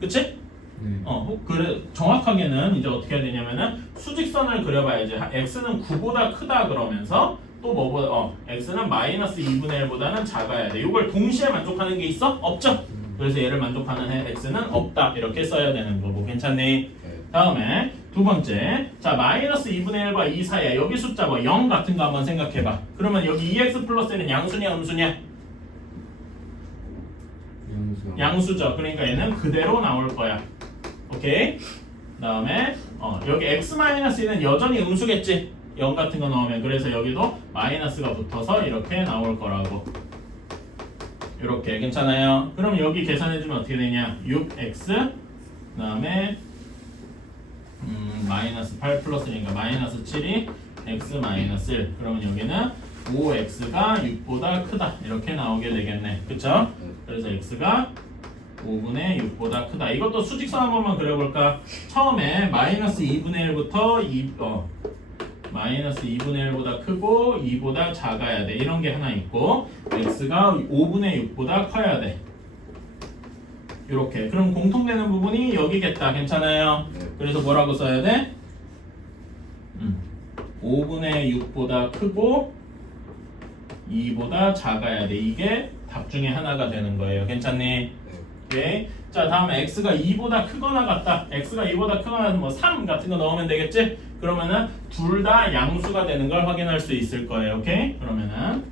그치? 네. 그래 정확하게는 이제 어떻게 해야 되냐면은 수직선을 그려봐야지. x는 9보다 크다 그러면서 또 뭐보다 x는 마이너스 2분의 1보다는 작아야 돼. 이걸 동시에 만족하는 게 있어? 없죠? 그래서 얘를 만족하는 x는 없다. 이렇게 써야 되는 거고. 괜찮니? 다음에 두 번째, 자 마이너스 2분의 1과 2 사이야. 여기 숫자 뭐 0 같은 거 한번 생각해봐. 그러면 여기 2x 플러스 1은 양수냐 음수냐? 양수죠. 그러니까 얘는 그대로 나올 거야. 오케이? 다음에 여기 x-1은 여전히 음수겠지? 0 같은 거 넣으면. 그래서 여기도 마이너스가 붙어서 이렇게 나올 거라고. 이렇게. 괜찮아요? 그럼 여기 계산해주면 어떻게 되냐? 6x 그 다음에 마이너스 8 플러스니까 마이너스 7이 x 마이너스 1. 그러면 여기는 5x가 6보다 크다. 이렇게 나오게 되겠네. 그쵸? 그래서 x가 5분의 6보다 크다. 이것도 수직선 한 번만 그려볼까? 처음에 마이너스 2분의 1부터 마이너스 2분의 1보다 크고 2보다 작아야 돼. 이런 게 하나 있고 x가 5분의 6보다 커야 돼. 이렇게. 그럼 공통되는 부분이 여기겠다. 괜찮아요? 그래서 뭐라고 써야 돼? 5분의 6보다 크고 2보다 작아야 돼. 이게 답 중에 하나가 되는 거예요. 괜찮니? 오케이. 자, 다음에 x가 2보다 크거나 같다. x가 2보다 크거나 뭐 3 같은 거 넣으면 되겠지? 그러면은 둘 다 양수가 되는 걸 확인할 수 있을 거예요. 오케이? 그러면은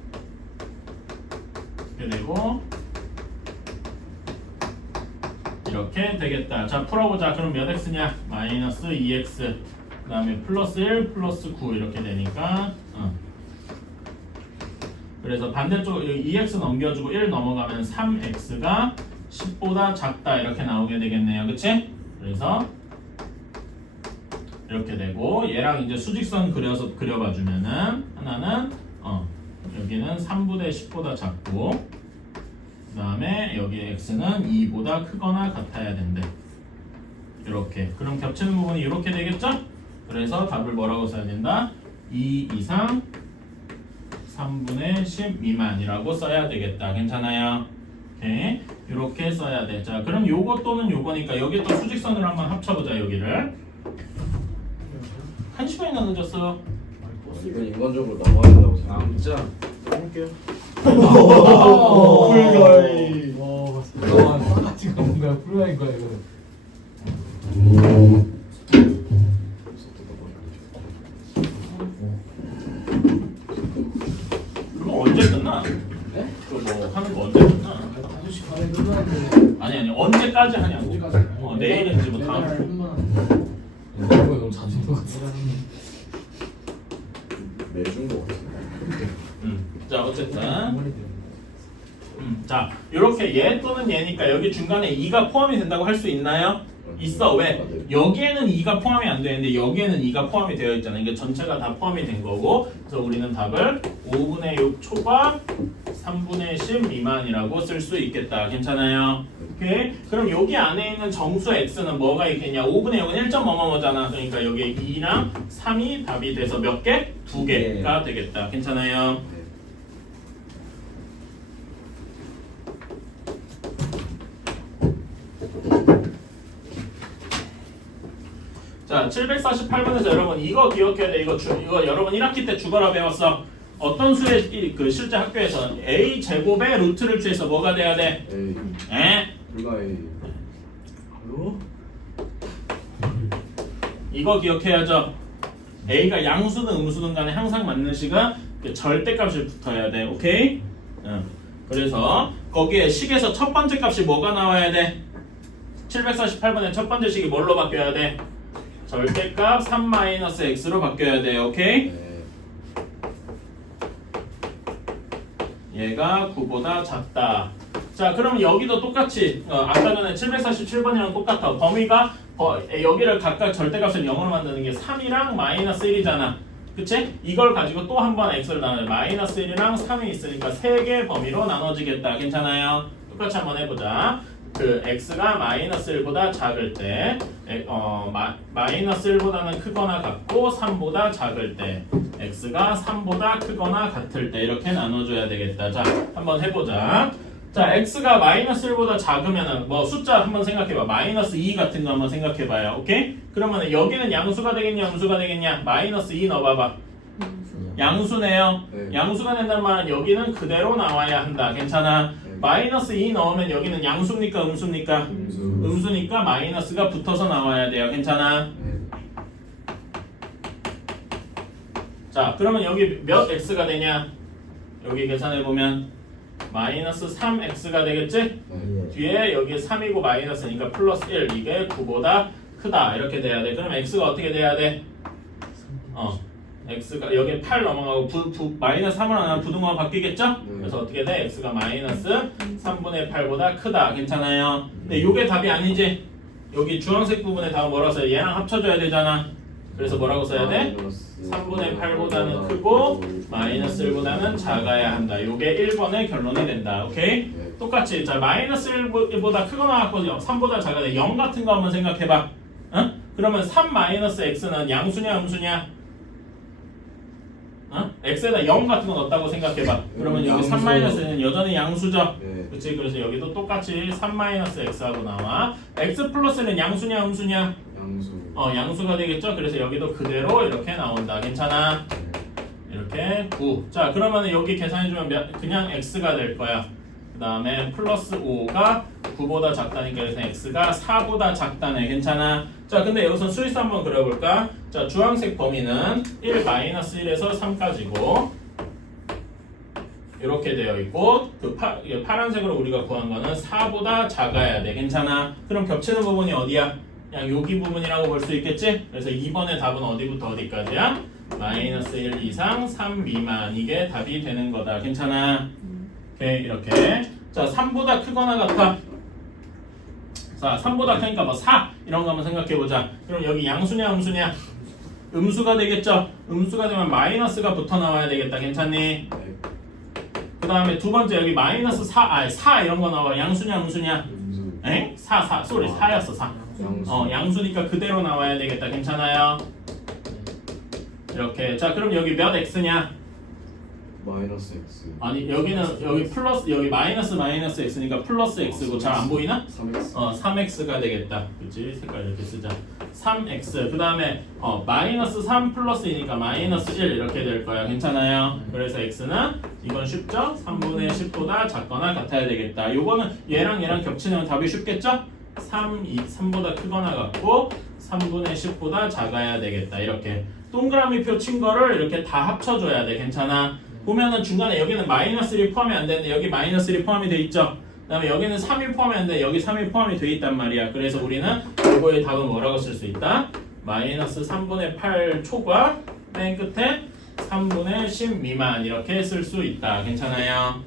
이렇게 되고 이렇게 되겠다. 자, 풀어보자. 그럼 몇 x냐? 마이너스 2x 그 다음에 플러스 1 플러스 9 이렇게 되니까 그래서 반대쪽 2x 넘겨주고 1 넘어가면 3x가 10보다 작다 이렇게 나오게 되겠네요. 그치? 그래서 이렇게 되고 얘랑 이제 수직선 그려봐 주면은 하나는 여기는 3분의 10보다 작고 그 다음에 여기 x는 2보다 크거나 같아야 된대. 이렇게. 그럼 겹치는 부분이 이렇게 되겠죠? 그래서 답을 뭐라고 써야 된다? 2 이상 3분의 10 미만이라고 써야 되겠다. 괜찮아요? 오케이. 이렇게 써야 돼. 자, 그럼 요거 또는 요거니까 여기 또 수직선으로 한번 합쳐보자. 여기를 1시간이나 늦었어. 이건 인간적으로 나와야 된다고 생각합니다. 진짜 해볼게요. 풀가이. 와, 똑같이 가는 거야. 풀가인 거야 이거는. 그거 언제 끝나? 네? 그거 뭐 하는 거 언제 끝나? 5시 반에 끝나는데. 아니 언제까지 하냐고. 내일인지 뭐 다음. 이거 너무 자주 있는 것 같아. 매준 거 같은데. 자, 어쨌든 자, 이렇게 얘 또는 얘니까 여기 중간에 2가 포함이 된다고 할 수 있나요? 있어. 왜? 여기에는 2가 포함이 안 되는데 여기에는 2가 포함이 되어 있잖아. 이게 전체가 다 포함이 된 거고. 그래서 우리는 답을 5분의 6 초과 3분의 10 미만이라고 쓸 수 있겠다. 괜찮아요? 오케이. 그럼 여기 안에 있는 정수 x는 뭐가 있겠냐? 5분의 6은 1.5뭐뭐잖아. 그러니까 여기에 2랑 3이 답이 돼서 몇 개? 2개가 되겠다. 괜찮아요? 자, 748번에서 여러분 이거 기억해야 돼. 이거 여러분 1학기 때 주거라 배웠어. 어떤 수의 그 실제 학교에서 a 제곱의 루트를 취해서 뭐가 돼야 돼? 에? 불가의 이거 기억해야죠. a가 양수든 음수든 간에 항상 맞는 식은 그 절대값이 붙어야 돼. 오케이? 그래서 거기에 식에서 첫 번째 값이 뭐가 나와야 돼? 748번의 첫 번째 식이 뭘로 바뀌어야 돼? 절대값 3-x로 바뀌어야 돼요. 오케이? 얘가 9보다 작다. 자, 그럼 여기도 똑같이 아까 전에 747번이랑 똑같아. 범위가 여기를 각각 절대값을 0으로 만드는 게 3이랑 마이너스 1이잖아. 그치? 이걸 가지고 또 한 번 x를 나눠요. 마이너스 1이랑 3이 있으니까 3개 범위로 나눠지겠다. 괜찮아요? 똑같이 한번 해보자. 그 x가 마이너스 1보다 작을 때 마이너스 1보다는 크거나 같고 3보다 작을 때 x가 3보다 크거나 같을 때 이렇게 나눠줘야 되겠다. 자, 한번 해보자. 자, x가 마이너스 1보다 작으면은 뭐 숫자 한번 생각해봐. 마이너스 2 같은 거 한번 생각해봐요. 오케이? 그러면 여기는 양수가 되겠냐 음수가 되겠냐? 마이너스 2 넣어봐봐. 양수네요. 네. 양수가 된다는 말은 여기는 그대로 나와야 한다. 괜찮아? 네. 마이너스 2 넣으면 여기는 양수입니까 음수입니까? 음수니까 마이너스가 붙어서 나와야 돼요. 괜찮아? 네. 자, 그러면 여기 몇 x가 되냐? 여기 계산해보면 마이너스 3x가 되겠지? 네. 뒤에 여기 3이고 마이너스니까 플러스 1 이게 9보다 크다 이렇게 돼야 돼. 그럼 x가 어떻게 돼야 돼? x가 여기 8 넘어가고 마이너스 3을 안 하면 부등호가 바뀌겠죠? 네. 그래서 어떻게 돼? x가 마이너스 3분의 8보다 크다. 괜찮아요? 근데 이게 답이 아니지? 여기 주황색 부분에 답은 뭐라고 써요? 얘랑 합쳐줘야 되잖아. 그래서 뭐라고 써야 돼? 3분의 8보다는 크고 마이너스 1보다는 작아야 한다. 요게 1번의 결론이 된다. 오케이? 네. 똑같이 자 마이너스 1보다 크거나 같고 3보다 작아야 돼. 0 같은 거 한번 생각해봐. 응? 그러면 3 마이너스 x는 양수냐 음수냐? 어? x에다 0 같은 거 넣었다고 생각해봐. 그러면 여기 양수. 3 마이너스는 여전히 양수죠? 네. 그치? 그래서 여기도 똑같이 3 마이너스 x하고 나와. x 플러스는 양수냐 음수냐? 양수. 양수가 되겠죠? 그래서 여기도 그대로 이렇게 나온다. 괜찮아? 이렇게 9. 자, 그러면 여기 계산해주면 그냥 x가 될 거야. 그 다음에 플러스 5가 9보다 작다니까 그래서 x가 4보다 작다네. 괜찮아? 자, 근데 여기서 수위수 한번 그려볼까? 자, 주황색 범위는 1-1에서 3까지고 이렇게 되어 있고 그 파란색으로 우리가 구한 거는 4보다 작아야 돼. 괜찮아? 그럼 겹치는 부분이 어디야? 그냥 여기 부분이라고 볼 수 있겠지? 그래서 2번의 답은 어디부터 어디까지야? 마이너스 1 이상 3 미만 이게 답이 되는 거다. 괜찮아? 오케이 이렇게 자 3보다 크거나 같아. 자 3보다 크니까 뭐 4 이런 거 한번 생각해보자. 그럼 여기 양수냐 음수냐? 음수가 되겠죠? 음수가 되면 마이너스가 붙어 나와야 되겠다. 괜찮니? 네. 그 다음에 두 번째 여기 마이너스 4 이런 거 나와. 양수냐 음수냐? 음수. 엥? 4 쏘리 4였어 4. 양수. 양수니까 그대로 나와야 되겠다. 괜찮아요? 이렇게 자 그럼 여기 몇 x냐? 마이너스 x. 아니 여기는 여기 플러스 여기 마이너스 x니까 플러스 x고 잘 안 보이나? 3x. 3x가 되겠다. 그치? 색깔 이렇게 쓰자. 3x 그 다음에 마이너스 3 플러스 2니까 마이너스 1 이렇게 될 거야. 괜찮아요? 그래서 x는 이건 쉽죠? 3분의 10보다 작거나 같아야 되겠다. 요거는 얘랑 겹치면 답이 쉽겠죠? 3보다 크거나 같고 3분의 10보다 작아야 되겠다. 이렇게 동그라미표 친 거를 이렇게 다 합쳐줘야 돼. 괜찮아? 보면은 중간에 여기는 마이너스 1이 포함이 안 되는데 여기 마이너스 1이 포함이 돼 있죠? 그 다음에 여기는 3이 포함이 안 돼. 여기 3이 포함이 돼 있단 말이야. 그래서 우리는 이거의 답은 뭐라고 쓸 수 있다? 마이너스 3분의 8 초과 맨 끝에 3분의 10 미만 이렇게 쓸 수 있다. 괜찮아요?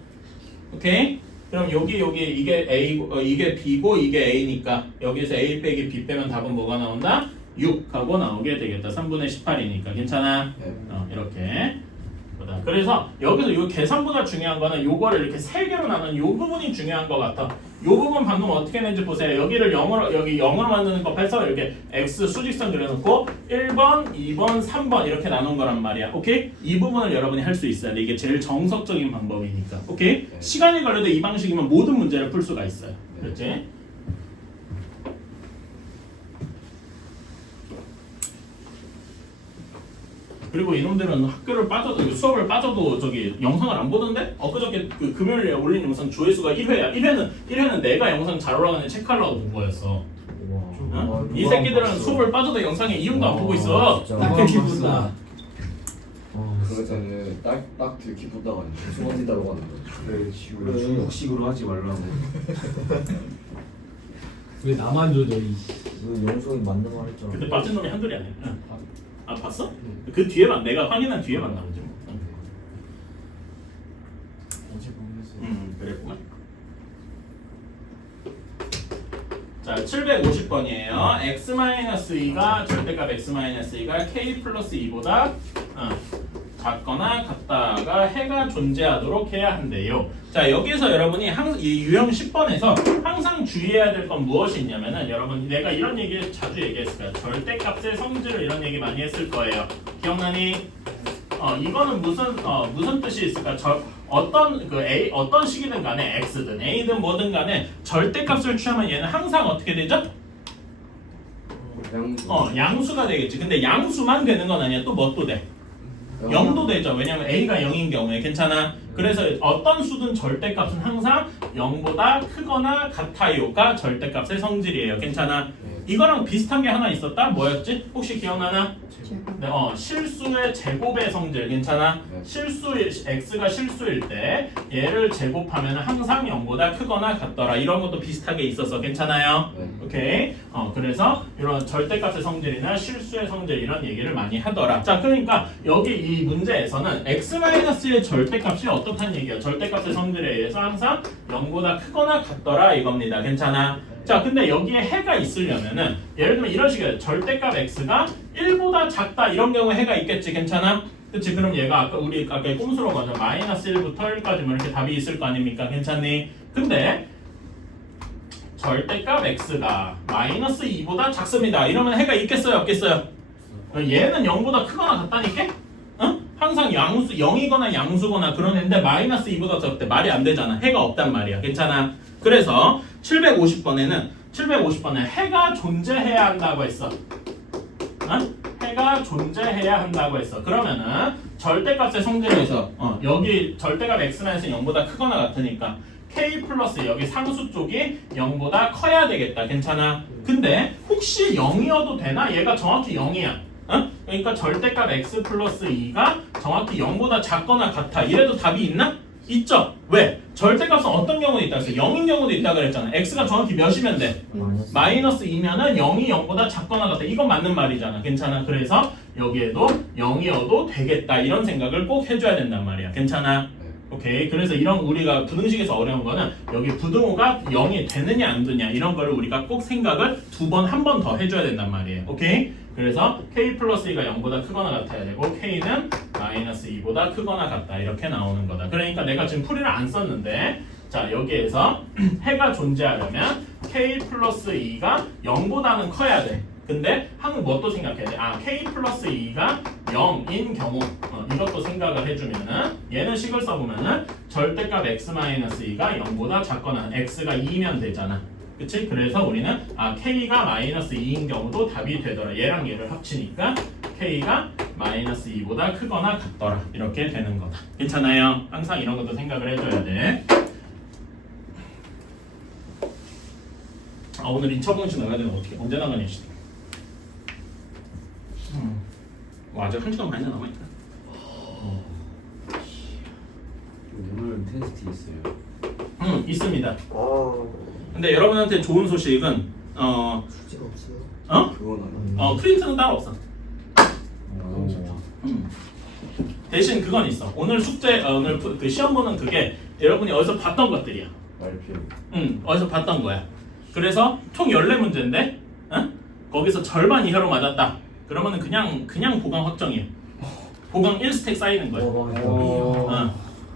오케이? 그럼 여기 이게 A고 이게 B고 이게 A니까 여기서 A 빼기 B 빼면 답은 뭐가 나온다? 6 하고 나오게 되겠다. 3분의 18이니까 괜찮아? 네. 이렇게 그래서 여기서 이 계산보다 중요한 거는 요거를 이렇게 세 개로 나눈 요 부분이 중요한 것 같아. 요 부분 방금 어떻게 했는지 보세요. 여기를 0으로 여기 0으로 만드는 법 해서 이렇게 x 수직선 그려놓고 1번, 2번, 3번 이렇게 나눈 거란 말이야. 오케이? 이 부분을 여러분이 할 수 있어야 돼. 이게 제일 정석적인 방법이니까. 오케이? 네. 시간이 걸려도 이 방식이면 모든 문제를 풀 수가 있어요. 그렇지? 그리고 이놈들은 학교를 빠져도 수업을 빠져도 저기 영상을 안 보던데? 엊그저께 그 금요일에 올린 영상 조회수가 1회야. 1회는 내가 영상 잘 올라가는 체크하려고 본 거였어. 응? 이 새끼들은 수업을 빠져도 영상에 이용도 안 보고 있어. 딱히 기분나. 그러면은 딱 들키 보다가 수건지다고 하는 거. 그래 지금 중국식으로 하지 말라고. 왜 나만 조져 이. 그 영상이 맞는 말 했잖아. 근데 빠진 놈이 한둘이 아니야. 응. 아 봤어? 그 뒤에만 내가 확인한 뒤에만 나오지 뭐. 어제 보냈어. 그랬구만. 자, 750번이에요. x-2가 절대값 x-2가 k 플러스 2보다 같거나 같다가 해가 존재하도록 해야 한대요. 자, 여기에서 여러분이 이 유형 10번에서 항상 주의해야 될 건 무엇이 있냐면은 여러분 내가 이런 얘기를 자주 얘기했을 거야. 절대값의 성질을 이런 얘기 많이 했을 거예요. 기억나니? 이거는 무슨 뜻이 있을까? 어떤 식이든 간에 x든 a든 뭐든 간에 절대값을 취하면 얘는 항상 어떻게 되죠? 양수가 되겠지. 근데 양수만 되는 건 아니야. 또 뭐 또 돼? 0도 되죠. 왜냐면 a가 0인 경우에 괜찮아. 그래서 어떤 수든 절대값은 항상 0보다 크거나 같아요가 절대값의 성질이에요. 괜찮아. 이거랑 비슷한 게 하나 있었다. 뭐였지? 혹시 기억나나? 네, 실수의 제곱의 성질. 괜찮아. x가 실수일 때 얘를 제곱하면 항상 0보다 크거나 같더라. 이런 것도 비슷하게 있어서 괜찮아요. 오케이. 그래서 이런 절대값의 성질이나 실수의 성질 이런 얘기를 많이 하더라. 자, 그러니까 여기 이 문제에서는 x-의 절대값이 어떻다는 얘기야. 절대값의 성질에 의해서 항상 0보다 크거나 같더라 이겁니다. 괜찮아. 자, 근데 여기에 해가 있으려면은 예를 들면 이런 식이에요. 절대값 x가 1보다 작다 이런 경우에 해가 있겠지. 괜찮아? 그치? 그럼 얘가 우리 아까 꼼수로 가자. -1부터 1까지 뭐 이렇게 답이 있을 거 아닙니까? 괜찮니? 근데 절대값 x가 -2보다 작습니다. 이러면 해가 있겠어요? 없겠어요? 얘는 0보다 크거나 같다니까? 항상 양수 0이거나 양수거나 그런 애인데 -2보다 작을 때 말이 안 되잖아. 해가 없단 말이야. 괜찮아? 그래서 750번에 해가 존재해야 한다고 했어. 해가 존재해야 한다고 했어. 그러면은 절대값의 성질에서 여기 절대값 x는 0보다 크거나 같으니까 k 플러스 여기 상수 쪽이 0보다 커야 되겠다. 괜찮아? 근데 혹시 0이어도 되나? 얘가 정확히 0이야. 그러니까 절대값 x 플러스 2가 정확히 0보다 작거나 같아. 이래도 답이 있나? 있죠. 왜? 절대값은 어떤 경우도 있다 그랬어. 0인 경우도 있다 그랬잖아. x가 정확히 몇이면 돼? -2면은 0이 0보다 작거나 같다. 이건 맞는 말이잖아. 괜찮아. 그래서 여기에도 0이어도 되겠다. 이런 생각을 꼭 해줘야 된단 말이야. 괜찮아? 오케이. 그래서 이런 우리가 부등식에서 어려운 거는 여기 부등호가 0이 되느냐 안 되느냐 이런 거를 우리가 꼭 생각을 한 번 더 해줘야 된단 말이에요. 오케이? 그래서 k 플러스 2가 0보다 크거나 같아야 되고 k는 -2보다 크거나 같다. 이렇게 나오는 거다. 그러니까 내가 지금 풀이를 안 썼는데 자, 여기에서 해가 존재하려면 k 플러스 2가 0보다는 커야 돼. 근데 항상 뭣도 생각해야 돼? k 플러스 2가 0인 경우 이것도 생각을 해주면은 얘는 식을 써보면은 절대값 x-2가 0보다 작거나 x가 2면 되잖아. 그치? 그래서 우리는 k가 -2인 경우도 답이 되더라. 얘랑 얘를 합치니까 k가 -2보다 크거나 같더라. 이렇게 되는 거다. 괜찮아요? 항상 이런 것도 생각을 해줘야 돼. 오늘 인처분식 나가야 되는 어떻게 언제 나가냐 씨. 아직 1시간 반이나 남아있다. 오늘 테스트 있어요. 있습니다. 근데 여러분한테 좋은 소식은 숙제가 없어요. 그건 프린트는 따로 없어. 너무 좋다. 대신 그건 있어. 오늘 숙제 오늘 그 시험 보는 그게 여러분이 어디서 봤던 것들이야. 말표. 어디서 봤던 거야. 그래서 총 14문제인데 거기서 절반 이하로 맞았다. 그러면은 그냥 보강 확정이야. 보강 1스택 쌓이는 거야.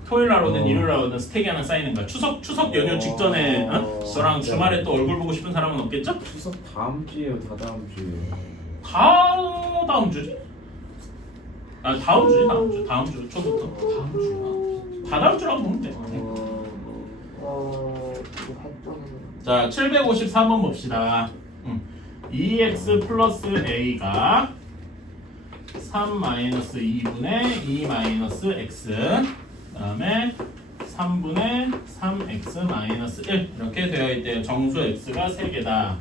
토요일 날 오든 일요일 날 오든 스택이 하나 쌓이는 거야. 추석 연휴 직전에 저랑 주말에 또 얼굴 보고 싶은 사람은 없겠죠? 추석 다음 주에요. 다다음 주에. 다음 주지? 다음 주 초부터. 다다음 주라고 보면 돼. 자, 753번 봅시다. 2x 플러스 a가 3-2분의 2-x 그 다음에 3분의 3x-1 이렇게 되어 있대요. 정수 x가 3개다.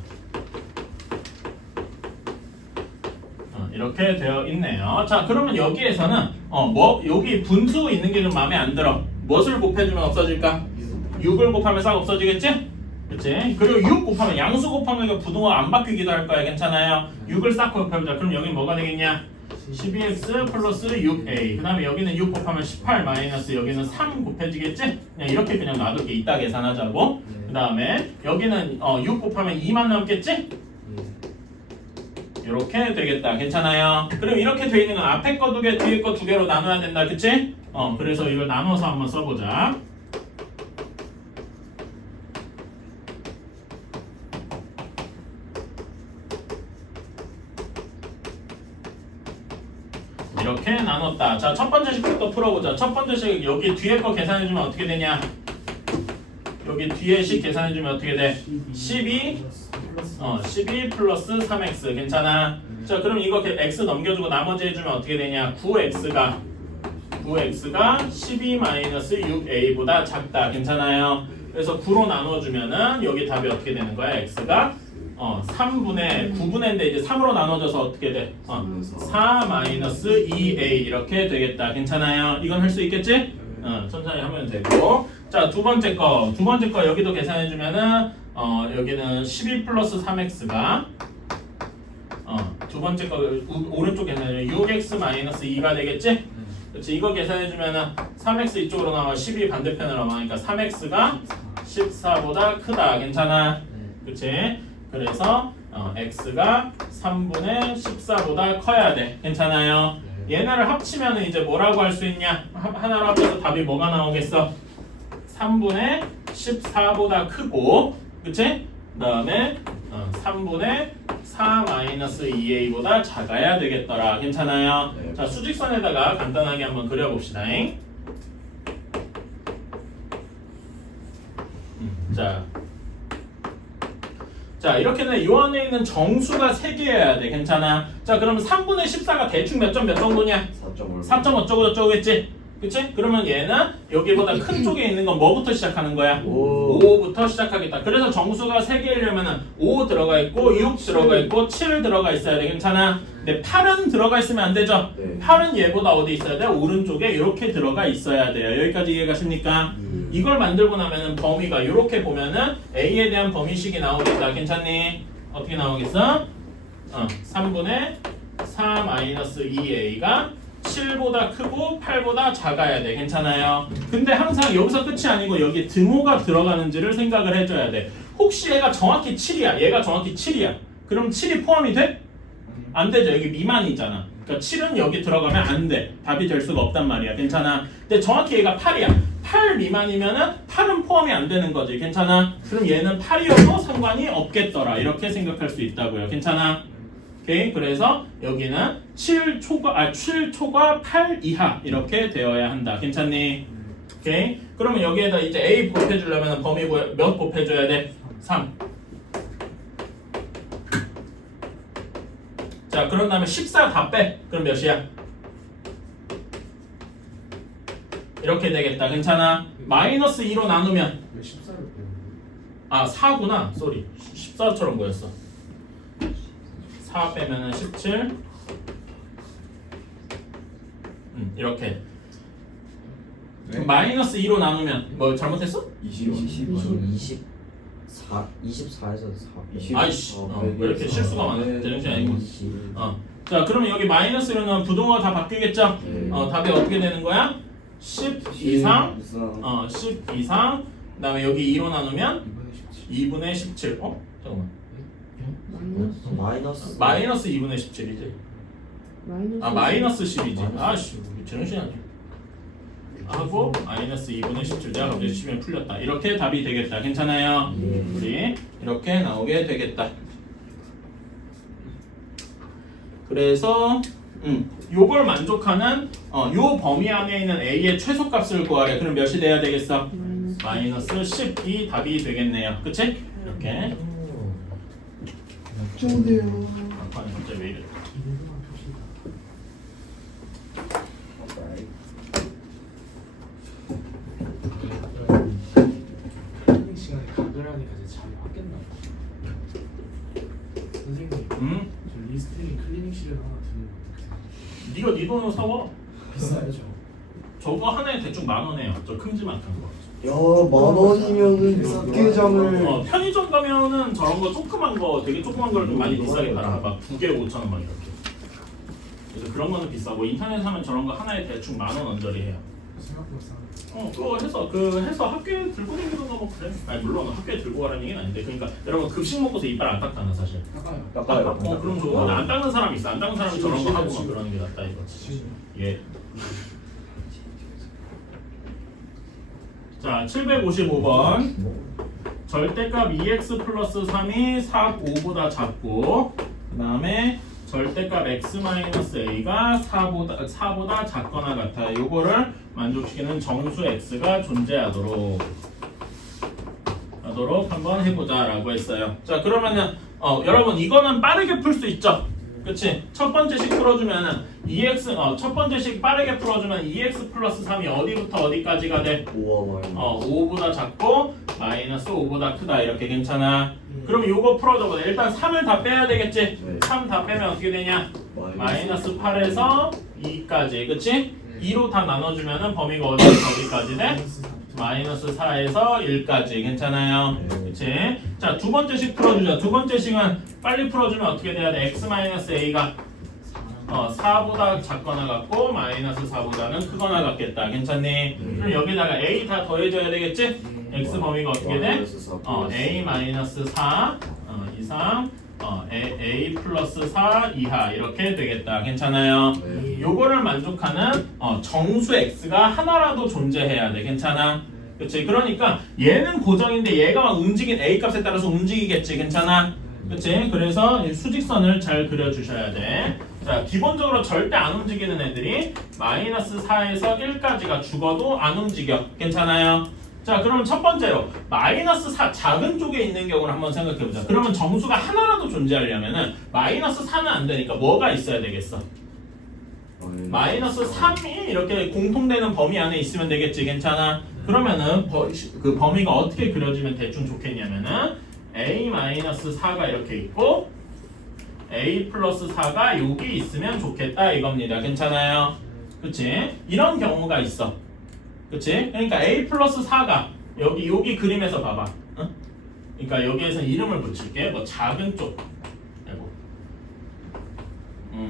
이렇게 되어 있네요. 자, 그러면 여기에서는 여기 분수 있는 게 좀 마음에 안 들어. 무엇을 곱해주면 없어질까? 6을 곱하면 싹 없어지겠지? 그치? 그리고 6 곱하면 양수 곱하면 이거 부등호 안 바뀌기도 할 거야. 괜찮아요? 6을 싹 곱해보자. 그럼 여기 뭐가 되겠냐? 12x 플러스 6a. 그 다음에 여기는 6 곱하면 18 마이너스 여기는 3 곱해지겠지? 그냥 이렇게 그냥 놔둘게. 이따 계산하자고. 그 다음에 여기는 6 곱하면 2만 남겠지? 이렇게 되겠다. 괜찮아요? 그럼 이렇게 돼 있는 건 앞에 거 2개, 뒤에 거 2개로 나눠야 된다. 그치? 그래서 이걸 나눠서 한번 써보자. 이렇게 나눴다. 자, 첫 번째 식부터 풀어보자. 첫 번째 식 여기 뒤에 거 계산해주면 어떻게 되냐? 여기 뒤에 식 계산해주면 어떻게 돼? 12 플러스 3x 괜찮아? 자, 그럼 이거 x 넘겨주고 나머지 해주면 어떻게 되냐? 9x가 12 마이너스 6a보다 작다. 괜찮아요? 그래서 9로 나눠주면은 여기 답이 어떻게 되는 거야? x가 3분의 9분의인데 이제 3으로 나눠져서 어떻게 돼? 4 마이너스 2a 이렇게 되겠다. 괜찮아요? 이건 할 수 있겠지? 천천히 하면 되고. 자, 두 번째 거 여기도 계산해주면은 여기는 12 플러스 3x가 두 번째 거 오른쪽 계산해주면 6x 마이너스 2가 되겠지? 그렇지? 이거 계산해주면은 3x 이쪽으로 나와 12 반대편으로 나오니까 3x가 14보다 크다. 괜찮아? 그렇지? 그래서 x가 3분의 14보다 커야 돼. 괜찮아요? 얘네를 합치면 이제 뭐라고 할 수 있냐? 하나로 합쳐서 답이 뭐가 나오겠어? 3분의 14보다 크고, 그치? 그 다음에 3분의 4 마이너스 2a보다 작아야 되겠더라. 괜찮아요? 네. 자, 수직선에다가 간단하게 한번 그려봅시다. 자, 이렇게 되면 이 안에 있는 정수가 3개여야 돼. 괜찮아? 자, 그러면 3분의 14가 대충 몇 정도냐? 4.5 4점 어쩌고저쩌고겠지? 그치? 그러면 얘는 여기보다 큰 쪽에 있는 건 뭐부터 시작하는 거야? 5부터 시작하겠다. 그래서 정수가 3개이려면은 5 들어가 있고 6 들어가 있고 7 들어가 있어야 돼. 괜찮아? 근데 8은 들어가 있으면 안 되죠? 네. 8은 얘보다 어디 있어야 돼? 오른쪽에 이렇게 들어가 있어야 돼요. 여기까지 이해가십니까? 이걸 만들고 나면은 범위가 이렇게 보면은 A에 대한 범위식이 나오겠다. 괜찮니? 어떻게 나오겠어? 3분의 4 마이너스 2A가 7보다 크고 8보다 작아야 돼. 괜찮아요? 근데 항상 여기서 끝이 아니고 여기 등호가 들어가는지를 생각을 해줘야 돼. 혹시 얘가 정확히 7이야. 얘가 정확히 7이야. 그럼 7이 포함이 돼? 안 되죠. 여기 미만이잖아. 그러니까 7은 여기 들어가면 안 돼. 답이 될 수가 없단 말이야. 괜찮아? 근데 정확히 얘가 8이야. 8 미만이면은 8은 포함이 안 되는 거지. 괜찮아? 그럼 얘는 8이어도 상관이 없겠더라. 이렇게 생각할 수 있다고요. 괜찮아? 오케이? 그래서 여기는 7초과 8 이하 이렇게 되어야 한다. 괜찮니? 오케이? 그러면 여기에다 이제 A 곱해주려면 범위 몇 곱해줘야 돼? 3. 자, 그런 다음에 14 다 빼. 그럼 몇이야? 이렇게 되겠다. 괜찮아? 마이너스 2로 나누면 14를 빼는데 4구나. 쏘리. 14처럼 보였어. 4 빼면은 17. 이렇게. 네? 마이너스 2로 나누면 뭐 잘못했어? 24에서 4 아이씨. 왜 이렇게 실수가 많아? 제정신 아니고. 자, 그러면 여기 마이너스 1은 부동어가 다 바뀌겠죠? 네. 답이 어떻게 되는 거야? 10 이상 10 이상 그다음에 여기 2로 나누면 2분의 17. 잠깐만. 마이너스 2분의 17이지. 마이너스 10이지. 아씨, 제정신이 아니야. 하고 마이너스 2분의 17. 내가 갑자기 치면 풀렸다. 이렇게 답이 되겠다. 괜찮아요? 우리 이렇게 나오게 되겠다. 그래서 요걸 만족하는 요 범위 안에 있는 A의 최소값을 구하래. 그럼 몇이 돼야 되겠어? 마이너스 10이 답이 되겠네요. 그치? 이렇게. 좋은데요. 아빠는 진짜 왜 이래? 클리닝 시간에 각을 하니까 이제 잠이 확 깼나 봐. 선생님, 저 리스트링 클리닝실을 하나 두는 거 어떡해? 네가 네 돈으로 사와. 비싸요 저. 저거 하나에 대충 10,000원이에요. 저 큼지막한 거. 야, 10,000원이면은 6개장을 편의점 가면은 저런 거 조그만 거, 되게 조그만 걸 좀 많이 비싸게 팔아. 막 2개 5,000원 막 이렇게. 그래서 그런 거는 비싸고 인터넷 사면 저런 거 하나에 대충 10,000원 언저리 해요. 생각보다 싸. 그거 해서 학교에 들고 다니는 거 뭐 그래. 아니 물론 학교에 들고 가라는 얘기는 아닌데 그러니까 여러분 급식 먹고서 이빨 안 닦잖아 사실. 닦아요. 닦아요. 그럼 좋아. 안 닦는 사람 있어. 안 닦는 사람이 저런 거 하고 막 그러는 게 낫다 이거지. 예. 자, 755번. 절대값 2x 플러스 3이 4, 5보다 작고 그 다음에 절대값 x 마이너스 a가 4보다 작거나 같아. 요거를 만족시키는 정수 x가 존재하도록 한번 해보자 라고 했어요. 자, 그러면은 여러분 이거는 빠르게 풀 수 있죠? 그치? 첫 번째식 풀어주면은 2x 첫 번째식 빠르게 풀어주면 2x 플러스 3이 어디부터 어디까지가 돼? 5보다 작고 마이너스 5보다 크다 이렇게 괜찮아. 그럼 요거 풀어줘보자. 일단 3을 다 빼야 되겠지? 네. 3 다 빼면 어떻게 되냐? 마이너스 8에서 2까지 그치? 2로 다 나눠주면은 범위가 어디에서 어디까지 돼? 마이너스 4에서 1까지 괜찮아요? 그치? 자, 두 번째식 풀어주자. 두 번째식은 빨리 풀어주면 어떻게 돼야 돼? x 마이너스 a가 4보다 작거나 같고 마이너스 4보다는 크거나 같겠다. 괜찮니? 그럼 여기다가 a 다 더해줘야 되겠지? x 범위가 어떻게 돼? a 마이너스 4 이상 a 플러스 4 이하 이렇게 되겠다. 괜찮아요? 요거를 만족하는 정수 x가 하나라도 존재해야 돼. 괜찮아? 그치? 그러니까 얘는 고정인데 얘가 막 움직인 a 값에 따라서 움직이겠지. 괜찮아? 그치? 그래서 이 수직선을 잘 그려주셔야 돼. 자, 기본적으로 절대 안 움직이는 애들이 마이너스 4에서 1까지가 죽어도 안 움직여. 괜찮아요? 자, 그러면 첫 번째로 마이너스 4 작은 쪽에 있는 경우를 한번 생각해보자. 그러면 정수가 하나라도 존재하려면은 마이너스 4는 안 되니까 뭐가 있어야 되겠어? 마이너스 3이 이렇게 공통되는 범위 안에 있으면 되겠지. 괜찮아? 그러면은 그 범위가 어떻게 그려지면 대충 좋겠냐면은 a 마이너스 4가 이렇게 있고 a 플러스 4가 여기 있으면 좋겠다 이겁니다. 괜찮아요? 그치? 이런 경우가 있어. 그치? 그러니까 a 플러스 4가 여기 그림에서 봐봐. 응? 그러니까 여기에서 이름을 붙일게. 뭐 작은 쪽.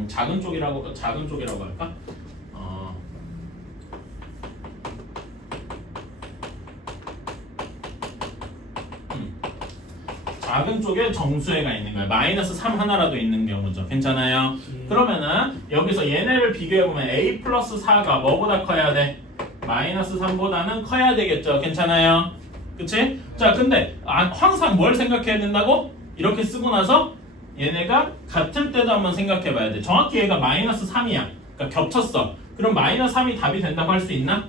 작은 쪽이라고 할까? 작은 쪽에 정수해가 있는 거야. 마이너스 3 하나라도 있는 경우죠. 괜찮아요? 그러면은 여기서 얘네를 비교해보면 a 플러스 4가 뭐보다 커야 돼? 마이너스 3보다는 커야 되겠죠. 괜찮아요? 그치? 자, 근데 항상 뭘 생각해야 된다고? 이렇게 쓰고 나서 얘네가 같을 때도 한번 생각해 봐야 돼. 정확히 얘가 마이너스 3이야. 그러니까 겹쳤어. 그럼 마이너스 3이 답이 된다고 할 수 있나?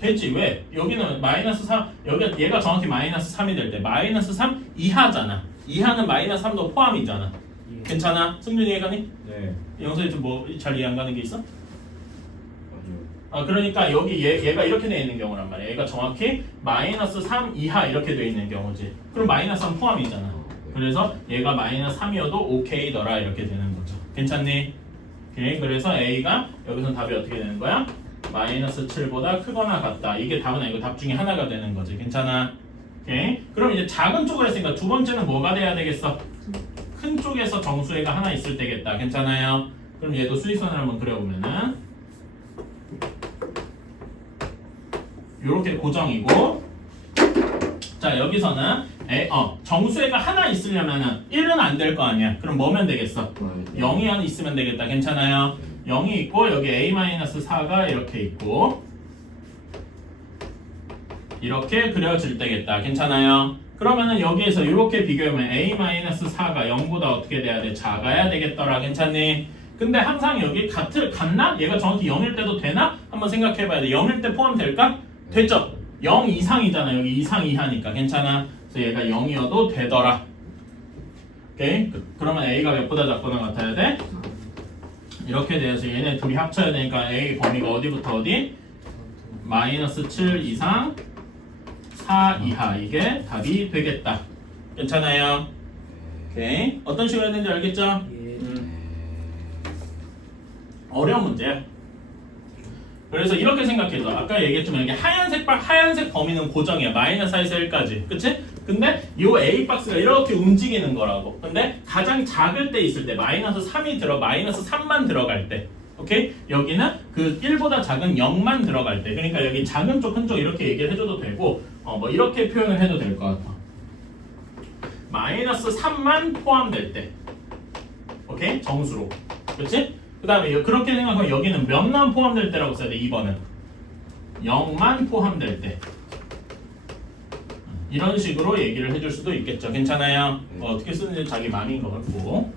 되지. 왜? 여기는 마이너스 3, 얘가 정확히 마이너스 3이 될 때 마이너스 3 이하잖아. 이하는 마이너스 3도 포함이잖아. 괜찮아? 승준이 이해가니? 네. 영석이 좀 뭐 잘 이해 안 가는 게 있어? 그러니까 여기 얘가 이렇게 돼 있는 경우란 말이야. 얘가 정확히 마이너스 3 이하 이렇게 돼 있는 경우지. 그럼 마이너스 3 포함이잖아. 그래서 얘가 마이너스 3이어도 오케이더라 이렇게 되는 거죠. 괜찮니? 오케이. 그래서 A가 여기서 답이 어떻게 되는 거야? 마이너스 7보다 크거나 같다. 이게 답은 아니고 답 중에 하나가 되는 거지. 괜찮아? 오케이. 그럼 이제 작은 쪽을 했으니까 두 번째는 뭐가 돼야 되겠어? 큰 쪽에서 정수해가 하나 있을 때겠다. 괜찮아요? 그럼 얘도 수직선을 한번 그려보면은 요렇게 고정이고, 자 여기서는 정수해가 하나 있으려면은 1은 안 될 거 아니야. 그럼 뭐면 되겠어? 0이 하나 있으면 되겠다. 괜찮아요? 0이 있고 여기 a-4가 이렇게 있고 이렇게 그려질 때겠다. 괜찮아요? 그러면은 여기에서 이렇게 비교하면 a-4가 0보다 어떻게 돼야 돼? 작아야 되겠더라. 괜찮니? 근데 항상 여기 같나? 얘가 정확히 0일 때도 되나? 한번 생각해 봐야 돼. 0일 때 포함될까? 되죠? 0 이상이잖아. 여기 이상 이하니까. 괜찮아? 그래서 얘가 0이어도 되더라. 오케이? 그러면 a가 몇보다 작거나 같아야 돼? 이렇게 돼서 얘네 둘이 합쳐야 되니까 a 범위가 어디부터 어디? 마이너스 7 이상 4 이하. 이게 답이 되겠다. 괜찮아요? 오케이. 어떤 식으로 했는지 알겠죠? 어려운 문제야. 그래서 이렇게 생각해줘. 아까 얘기했지만 이게 하얀색 범위는 고정이야. 마이너스 4에서 1까지. 그치? 근데 이 A 박스가 이렇게 움직이는 거라고. 근데 가장 작을 때 있을 때 마이너스 3만 들어갈 때. 오케이? 여기는 그 1보다 작은 0만 들어갈 때 그러니까 여기 작은 쪽 큰 쪽 이렇게 얘기를 해줘도 되고 뭐 이렇게 표현을 해도 될 것 같아. 마이너스 3만 포함될 때 오케이? 정수로 그렇지? 그 다음에 그렇게 생각하면 여기는 몇만 포함될 때라고 써야 돼. 2번은 0만 포함될 때 이런 식으로 얘기를 해줄 수도 있겠죠. 괜찮아요? 어떻게 쓰는지 자기 마음인 것 같고.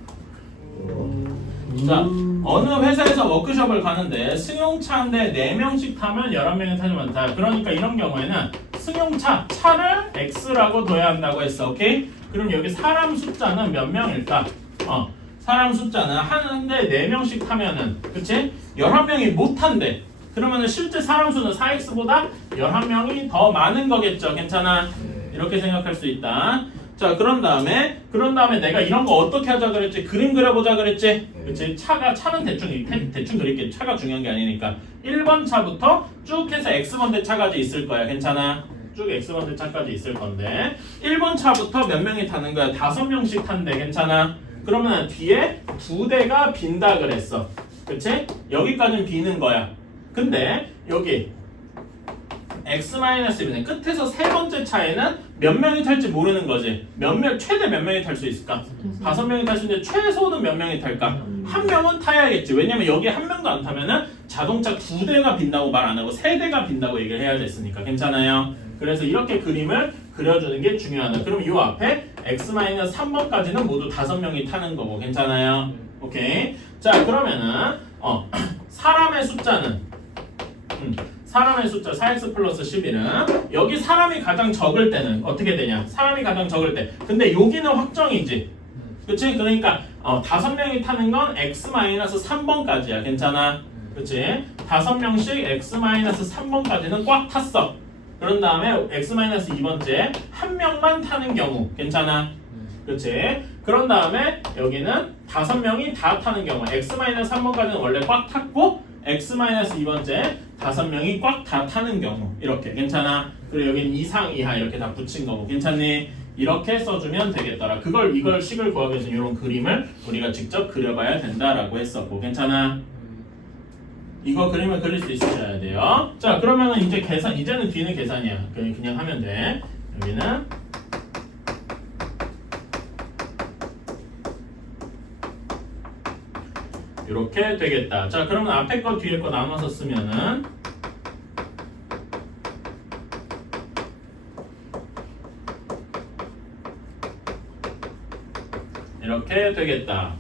자, 어느 회사에서 워크숍을 가는데 승용차인데 4명씩 타면 11명이 타지만 다. 그러니까 이런 경우에는 승용차, 차를 X라고 둬야 한다고 했어. 오케이? 그럼 여기 사람 숫자는 몇 명일까? 사람 숫자는 하는데 4명씩 타면은 그치? 11명이 못 탄대. 그러면은 실제 사람 수는 4X보다 11명이 더 많은 거겠죠. 괜찮아? 이렇게 생각할 수 있다. 자, 그런 다음에 내가 이런 거 어떻게 하자 그랬지? 그림 그려보자 그랬지? 그치? 차는 대충 그릴게. 차가 중요한 게 아니니까 1번 차부터 쭉 해서 X번대 차까지 있을 거야. 괜찮아? 쭉 X번대 차까지 있을 건데 1번 차부터 몇 명이 타는 거야? 5명씩 탄대. 괜찮아? 그러면 뒤에 2대가 빈다 그랬어. 그치? 여기까지는 비는 거야. 근데 여기 X-1은 끝에서 세 번째 차에는 몇 명이 탈지 모르는 거지. 최대 몇 명이 탈 수 있을까? 5명이 탈 수 있는데 최소는 몇 명이 탈까? 한 명은 타야겠지. 왜냐면 여기 한 명도 안 타면은 자동차 2대가 빈다고 말 안 하고 3대가 빈다고 얘기를 해야 됐으니까. 괜찮아요? 그래서 이렇게 그림을 그려주는 게 중요하다. 그럼 이 앞에 X-3번까지는 모두 5명이 타는 거고. 괜찮아요? 오케이. 자, 그러면은 사람의 숫자는 사람의 숫자 4x 플러스 11은 여기 사람이 가장 적을 때는 어떻게 되냐? 사람이 가장 적을 때. 근데 여기는 확정이지. 그치? 그러니까 5명이 타는 건 x-3번까지야. 괜찮아? 그치? 5명씩 x-3번까지는 꽉 탔어. 그런 다음에 x-2번째 한 명만 타는 경우. 괜찮아? 그치? 그런 다음에 여기는 5명이 다 타는 경우. x-3번까지는 원래 꽉 탔고 x-2번째 5명이 꽉 다 타는 경우. 이렇게. 괜찮아? 그리고 여기는 이상, 이하 이렇게 다 붙인 거고. 괜찮니? 이렇게 써주면 되겠더라. 이걸 식을 구하기 위해서 이런 그림을 우리가 직접 그려봐야 된다라고 했었고. 괜찮아? 이거 그림을 그릴 수 있으셔야 돼요. 자, 그러면은 이제 이제는 뒤는 계산이야. 그냥 하면 돼. 여기는 이렇게 되겠다. 자, 그러면 앞에 거 뒤에 거 나눠서 쓰면은 이렇게 되겠다.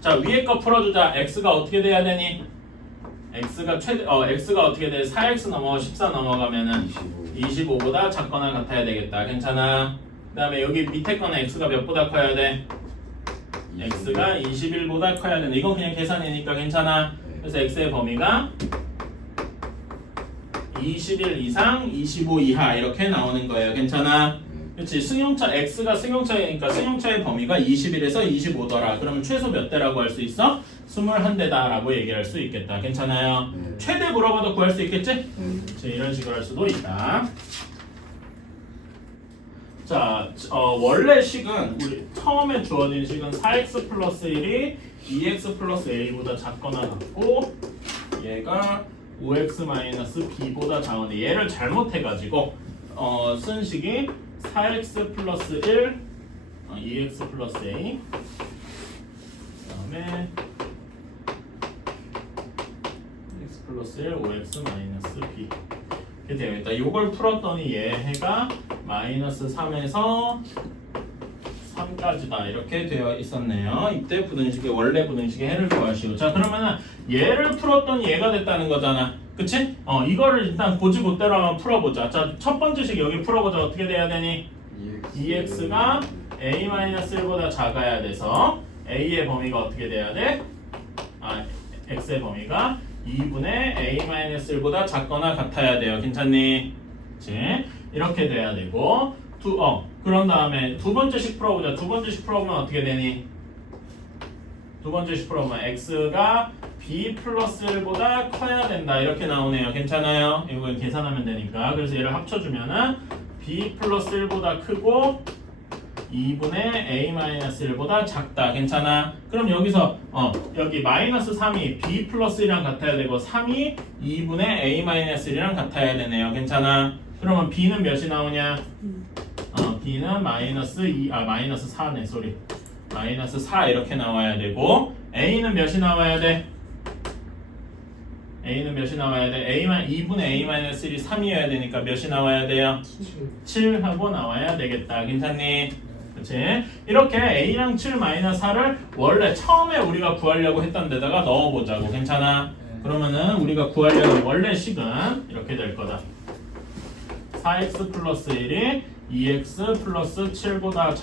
자, 위에 거 풀어주자. x가 어떻게 돼야 되니? x가 어떻게 돼? 4x 넘어 14 넘어가면은 25보다 작거나 같아야 되겠다. 괜찮아? 그 다음에 여기 밑에 거는 x가 몇보다 커야 돼? x가 21보다 커야 된다. 이건 그냥 계산이니까 괜찮아. 그래서 x의 범위가 21 이상 25 이하 이렇게 나오는 거예요. 괜찮아? 그렇지. x가 승용차이니까 승용차의 범위가 21에서 25더라. 그러면 최소 몇 대라고 할 수 있어? 21대다라고 얘기할 수 있겠다. 괜찮아요? 최대 물어봐도 구할 수 있겠지? 그렇지. 이런 식으로 할 수도 있다. 자, 원래 식은 우리 처음에 주어진 식은 4x 플러스 1이 2x 플러스 a보다 작거나 같고 얘가 5x 마이너스 b보다 작은데 얘를 잘못해가지고 쓴 식이 4x 플러스 1 2x 플러스 a 그 다음에 x 플러스 1 5x 마이너스 b 이렇게 되어있다. 이걸 풀었더니 얘가 마이너스 3에서 3까지다 이렇게 되어 있었네요. 이때 부등식의 원래 부등식의 해를 구하시고. 자, 그러면은 얘를 풀었더니 얘가 됐다는 거잖아. 그치? 이거를 일단 고지고대로 한번 풀어보자. 자, 첫 번째 식 여기 풀어보자. 어떻게 돼야 되니? 2x가 a-1보다 작아야 돼서 a의 범위가 어떻게 돼야 돼? x의 범위가 2분의 a-1보다 작거나 같아야 돼요. 괜찮니? 그치? 이렇게 돼야 되고 그런 다음에 두 번째 식 풀어보자. 두 번째 식 풀어보면 어떻게 되니? 두 번째 식 풀어보면 x가 b 플러스 1보다 커야 된다. 이렇게 나오네요. 괜찮아요? 이거 계산하면 되니까. 그래서 얘를 합쳐주면은 b 플러스 1보다 크고 2분의 a-1보다 작다. 괜찮아? 그럼 여기서 여기 마이너스 3이 b 플러스 1이랑 같아야 되고 3이 2분의 a-1이랑 같아야 되네요. 괜찮아? 그러면 b는 몇이 나오냐? b는 마이너스 4네. 소리. 마이너스 4 이렇게 나와야 되고 a는 몇이 나와야 돼? a는 몇이 나와야 돼? 2분의 a-1이 3이어야 되니까 몇이 나와야 돼요? 7 하고 나와야 되겠다. 괜찮니? 그치? 이렇게 a랑 7 마이너스 4를 원래 처음에 우리가 구하려고 했던 데다가 넣어보자고. 괜찮아? 그러면은 우리가 구하려는 원래 식은 이렇게 될 거다. 4x 플러스 1이 2x 플러스 7보다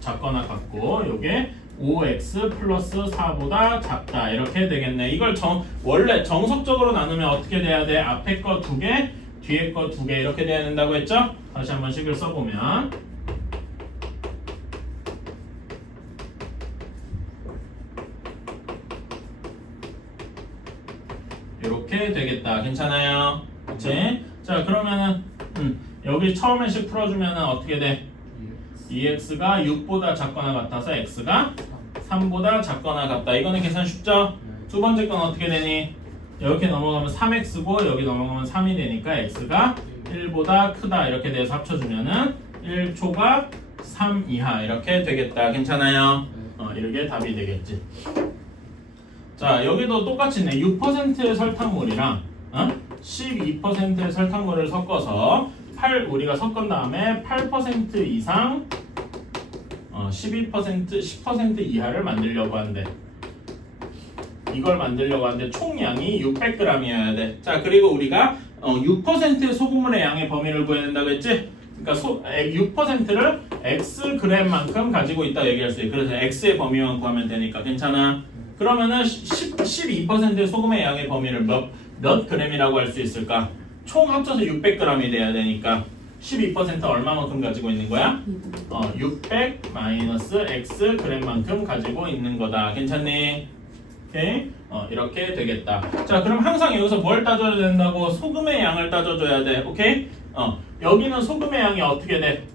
작거나 같고 요게 5x 플러스 4보다 작다. 이렇게 되겠네. 이걸 원래 정석적으로 나누면 어떻게 돼야 돼? 앞에 거 2개, 뒤에 거 2개 이렇게 돼야 된다고 했죠? 다시 한번 식을 써보면 이렇게 되겠다. 괜찮아요? 그치? 자 그러면은 여기 처음에 식 풀어주면은 어떻게 돼? 2x가 6보다 작거나 같아서 x가 3보다 작거나 같다. 이거는 계산 쉽죠? 두 번째 건 어떻게 되니? 이렇게 넘어가면 3x고 여기 넘어가면 3이 되니까 x가 1보다 크다. 이렇게 돼서 합쳐주면은 1초가 3 이하 이렇게 되겠다. 괜찮아요? 이렇게 답이 되겠지. 자 여기도 똑같이 네 6%의 설탕물이랑 12%의 설탕물을 섞어서 우리가 섞은 다음에 8% 이상 12% 10% 이하를 만들려고 하는데 이걸 만들려고 하는데 총량이 600g이어야 돼. 자 그리고 우리가 6%의 소금물의 양의 범위를 구해야 된다고 했지? 그러니까 6%를 x g만큼 가지고 있다 얘기할 수 있어. 그래서 x의 범위만 구하면 되니까 괜찮아. 그러면은 12%의 소금의 양의 범위를 몇 g이라고 할 수 있을까? 총 합쳐서 600g이 돼야 되니까 12% 얼마만큼 가지고 있는 거야? 600 마이너스 x g만큼 가지고 있는 거다. 괜찮니? 오케이? 이렇게 되겠다. 자 그럼 항상 여기서 뭘 따져야 된다고? 소금의 양을 따져줘야 돼. 오케이? 여기는 소금의 양이 어떻게 돼?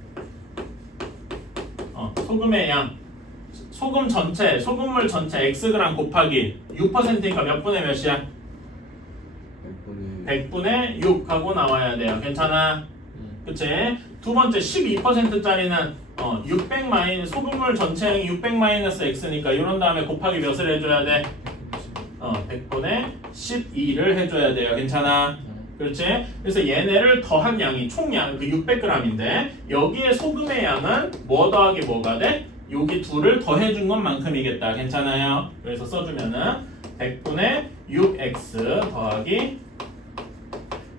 소금의 양 소금물 전체 xg 곱하기 6%니까 몇 분의 몇이야? 100분의 6 하고 나와야 돼요. 괜찮아? 그치? 두 번째 12%짜리는 600 소금물 전체량이 600 마이너스 x니까 이런 다음에 곱하기 몇을 해줘야 돼? 100분의 12를 해줘야 돼요. 괜찮아? 그렇지? 그래서 얘네를 더한 양이 총량 그 600g인데 여기에 소금의 양은 뭐 더하기 뭐가 돼? 여기 둘을 더해준 것만큼이겠다. 괜찮아요? 그래서 써주면은 100분의 6x 더하기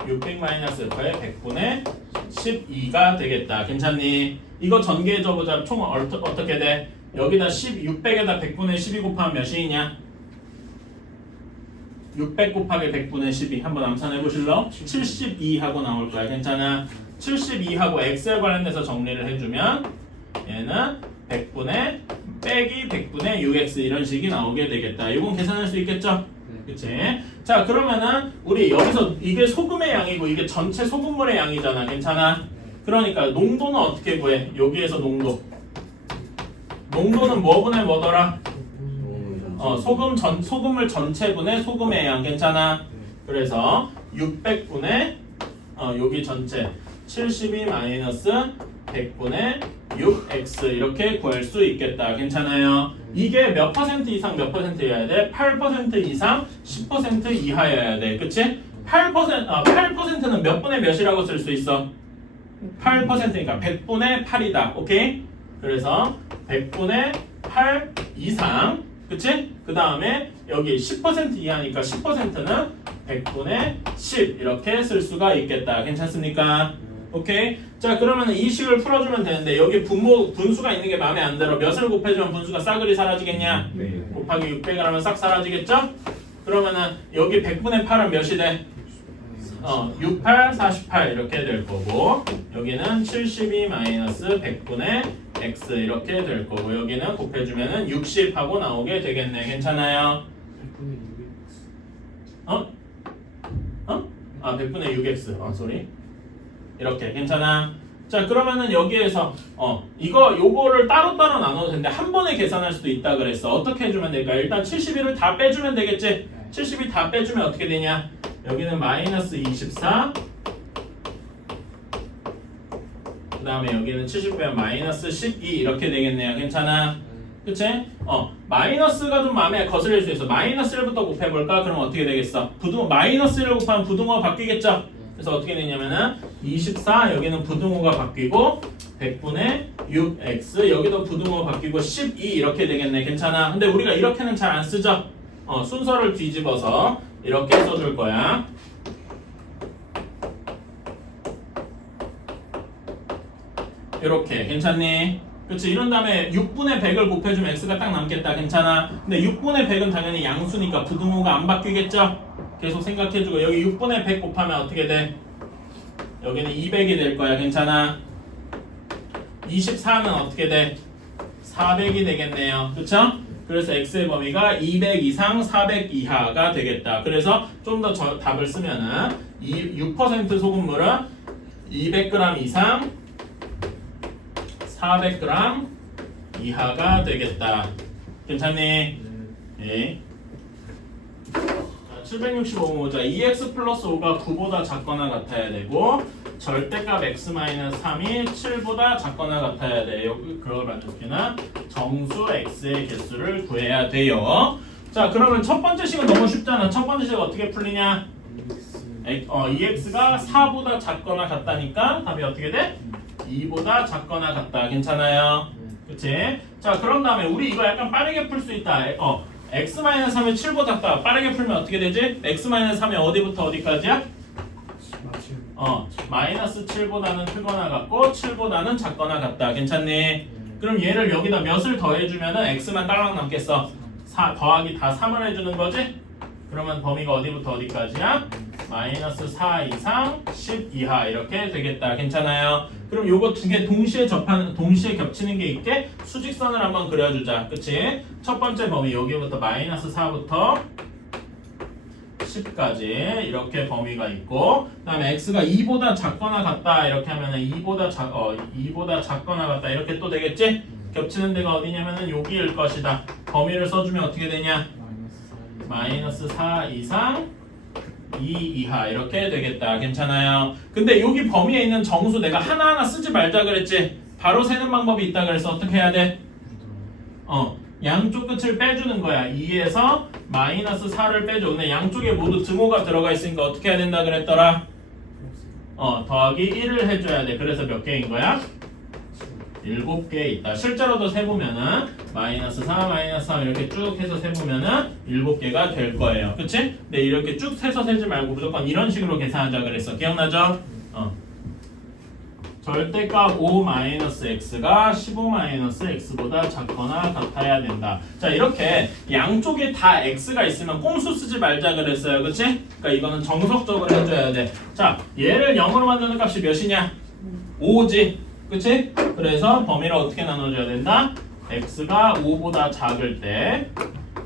600 마이너스 더해 100분의 12가 되겠다. 괜찮니? 이거 전개해줘보자. 총 어떻게 돼? 여기다 600에다 100분의 12 곱하면 몇이냐? 600 곱하기 100분의 12 한번 암산해보실래요? 72 하고 나올 거야. 괜찮아? 72하고 x에 관련돼서 정리를 해주면 얘는 100분의 빼기 100분의 6x 이런 식이 나오게 되겠다. 이건 계산할 수 있겠죠? 그치? 자 그러면은 우리 여기서 이게 소금의 양이고 이게 전체 소금물의 양이잖아. 괜찮아? 그러니까 농도는 어떻게 구해? 여기에서 농도는 뭐분의 뭐더라? 소금물 전체분의 소금의 양. 괜찮아? 그래서 600분의 여기 전체 72 마이너스 100분의 6x 이렇게 구할 수 있겠다. 괜찮아요? 이게 몇 퍼센트 이상 몇 퍼센트여야 돼? 8% 이상 10% 이하여야 돼. 그치? 8%는 몇 분의 몇이라고 쓸 수 있어? 8%니까 100분의 8이다. 오케이? 그래서 100분의 8 이상 그치? 그 다음에 여기 10% 이하니까 10%는 100분의 10 이렇게 쓸 수가 있겠다. 괜찮습니까? 오케이? 자 그러면 이 식을 풀어주면 되는데 여기 분수가 있는 게 마음에 안 들어. 몇을 곱해주면 분수가 싸그리 사라지겠냐? 네. 곱하기 600을 하면 싹 사라지겠죠? 그러면은 여기 100분의 8은 몇이 돼? 68, 48 이렇게 될 거고 여기는 72 마이너스 100분의 x 이렇게 될 거고 여기는 곱해주면은 60 하고 나오게 되겠네. 괜찮아요? 100분의 6x 100분의 6x 소리 이렇게 괜찮아? 자 그러면은 여기에서 요거를 따로따로 나눠도 되는데 한 번에 계산할 수도 있다 그랬어. 어떻게 해주면 될까? 일단 71을 다 빼주면 되겠지? 72 다 빼주면 어떻게 되냐? 여기는 마이너스 24, 그 다음에 여기는 70 빼면 마이너스 12 이렇게 되겠네요. 괜찮아? 그치? 마이너스가 좀 마음에 거슬릴 수 있어. 마이너스 1부터 곱해볼까? 그럼 어떻게 되겠어? 마이너스 1을 곱하면 부등호가 바뀌겠죠? 그래서 어떻게 되냐면은 24 여기는 부등호가 바뀌고 100분의 6x 여기도 부등호가 바뀌고 12 이렇게 되겠네. 괜찮아? 근데 우리가 이렇게는 잘 안 쓰죠? 순서를 뒤집어서 이렇게 써줄 거야. 이렇게 괜찮니? 그렇지. 이런 다음에 6분의 100을 곱해주면 x가 딱 남겠다. 괜찮아? 근데 6분의 100은 당연히 양수니까 부등호가 안 바뀌겠죠? 계속 생각해주고 여기 6분의 100 곱하면 어떻게 돼? 여기는 200이 될 거야. 괜찮아? 24는 어떻게 돼? 400이 되겠네요. 그쵸? 그래서 x의 범위가 200 이상 400 이하가 되겠다. 그래서 좀 더 답을 쓰면은 6% 소금물은 200g 이상 400g 이하가 되겠다. 괜찮니? 네. 765모자 2x 플러스 5가 9보다 작거나 같아야 되고 절대값 x-3이 7보다 작거나 같아야 돼요. 그러면 여기는 정수 x의 개수를 구해야 돼요. 자 그러면 첫 번째 식은 너무 쉽잖아. 첫 번째 식 어떻게 풀리냐? 2x가 4보다 작거나 같다니까 답이 어떻게 돼? 2보다 작거나 같다. 괜찮아요? 그치? 자 그런 다음에 우리 이거 약간 빠르게 풀 수 있다. x-3이 7보다 작다. 빠르게 풀면 어떻게 되지? x-3이 어디부터 어디까지야? 마이너스 7보다는 크거나 같고 7보다는 작거나 같다. 괜찮니? 그럼 얘를 여기다 몇을 더해주면은 x만 딸랑 남겠어. 4 더하기 다 3을 해주는 거지? 그러면 범위가 어디부터 어디까지야? 마이너스 4 이상 10 이하 이렇게 되겠다. 괜찮아요? 그럼 요거 두 개 동시에 겹치는 게 있게 수직선을 한번 그려주자. 그치? 첫 번째 범위 여기부터 마이너스 4부터 10까지 이렇게 범위가 있고 그 다음에 x가 2보다 작거나 같다 이렇게 하면은 2보다 작거나 같다 이렇게 또 되겠지? 겹치는 데가 어디냐면은 여기일 것이다. 범위를 써주면 어떻게 되냐? 마이너스 4 이상 2 이하 이렇게 되겠다. 괜찮아요? 근데 여기 범위에 있는 정수 내가 하나하나 쓰지 말자 그랬지? 바로 세는 방법이 있다 그래서 어떻게 해야 돼? 양쪽 끝을 빼주는 거야. 2에서 마이너스 4를 빼줘. 근데 양쪽에 모두 등호가 들어가 있으니까 어떻게 해야 된다 그랬더라? 더하기 1을 해줘야 돼. 그래서 몇 개인 거야? 7개 있다. 실제로도 세보면은 마이너스 4, 마이너스 3 이렇게 쭉 해서 세보면은 7개가 될 거예요. 그치? 근데 이렇게 쭉 세서 세지 말고 무조건 이런 식으로 계산하자 그랬어. 기억나죠? 절대값 5-x가 15-x보다 작거나 같아야 된다. 자 이렇게 양쪽에 다 x가 있으면 꼼수 쓰지 말자 그랬어요. 그치? 그러니까 이거는 정석적으로 해줘야 돼. 자 얘를 0으로 만드는 값이 몇이냐? 5지. 그치? 그래서 범위를 어떻게 나눠줘야 된다? x가 5보다 작을 때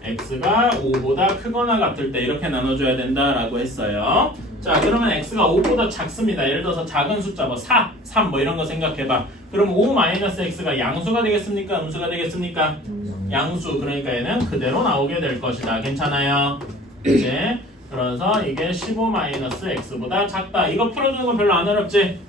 x가 5보다 크거나 같을 때 이렇게 나눠줘야 된다라고 했어요. 자 그러면 x가 5보다 작습니다. 예를 들어서 작은 숫자 뭐 4, 3 뭐 이런 거 생각해봐. 그럼 5-x가 양수가 되겠습니까? 음수가 되겠습니까? 양수. 그러니까 얘는 그대로 나오게 될 것이다. 괜찮아요? 이제 그래서 이게 15-x보다 작다. 이거 풀어주는 건 별로 안 어렵지?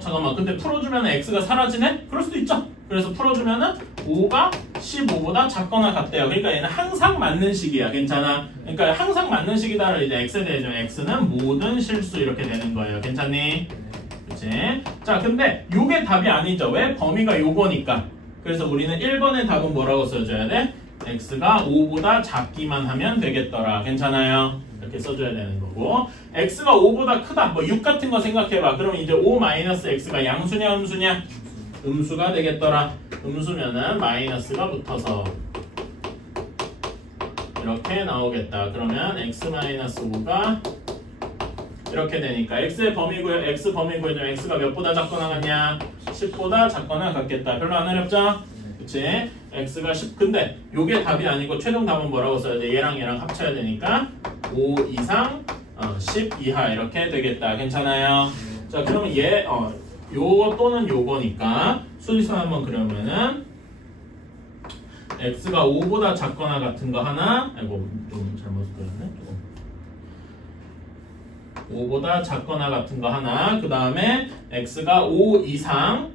잠깐만. 근데 풀어주면 x가 사라지네? 그럴 수도 있죠. 그래서 풀어주면은 5가 15보다 작거나 같대요. 그러니까 얘는 항상 맞는 식이야. 괜찮아? 그러니까 항상 맞는 식이다를 이제 x에 대해주면 x는 모든 실수 이렇게 되는 거예요. 괜찮니? 그치? 자, 근데 요게 답이 아니죠. 왜? 범위가 요거니까. 그래서 우리는 1번의 답은 뭐라고 써줘야 돼? x가 5보다 작기만 하면 되겠더라. 괜찮아요? 이렇게 써줘야 되는 거고 x가 5보다 크다. 뭐 6 같은 거 생각해봐. 그럼 이제 5-x가 양수냐 음수냐? 음수가 되겠더라. 음수면은 마이너스가 붙어서 이렇게 나오겠다. 그러면 x-5가 이렇게 되니까 x의 범위 구해, x 범위 구해주면 x가 몇보다 작거나 같냐? 10보다 작거나 같겠다. 별로 안 어렵죠? 그치? x가 10. 근데 요게 답이 아니고 최종 답은 뭐라고 써야 돼? 얘랑 얘랑 합쳐야 되니까 5 이상 10 이하 이렇게 되겠다. 괜찮아요? 자 그러면 얘 요거 또는 요거니까 수직선 한번 그려면은 x가 5보다 작거나 같은 거 하나, 아이고 좀 잘못 그렸네. 5보다 작거나 같은 거 하나, 그 다음에 x가 5 이상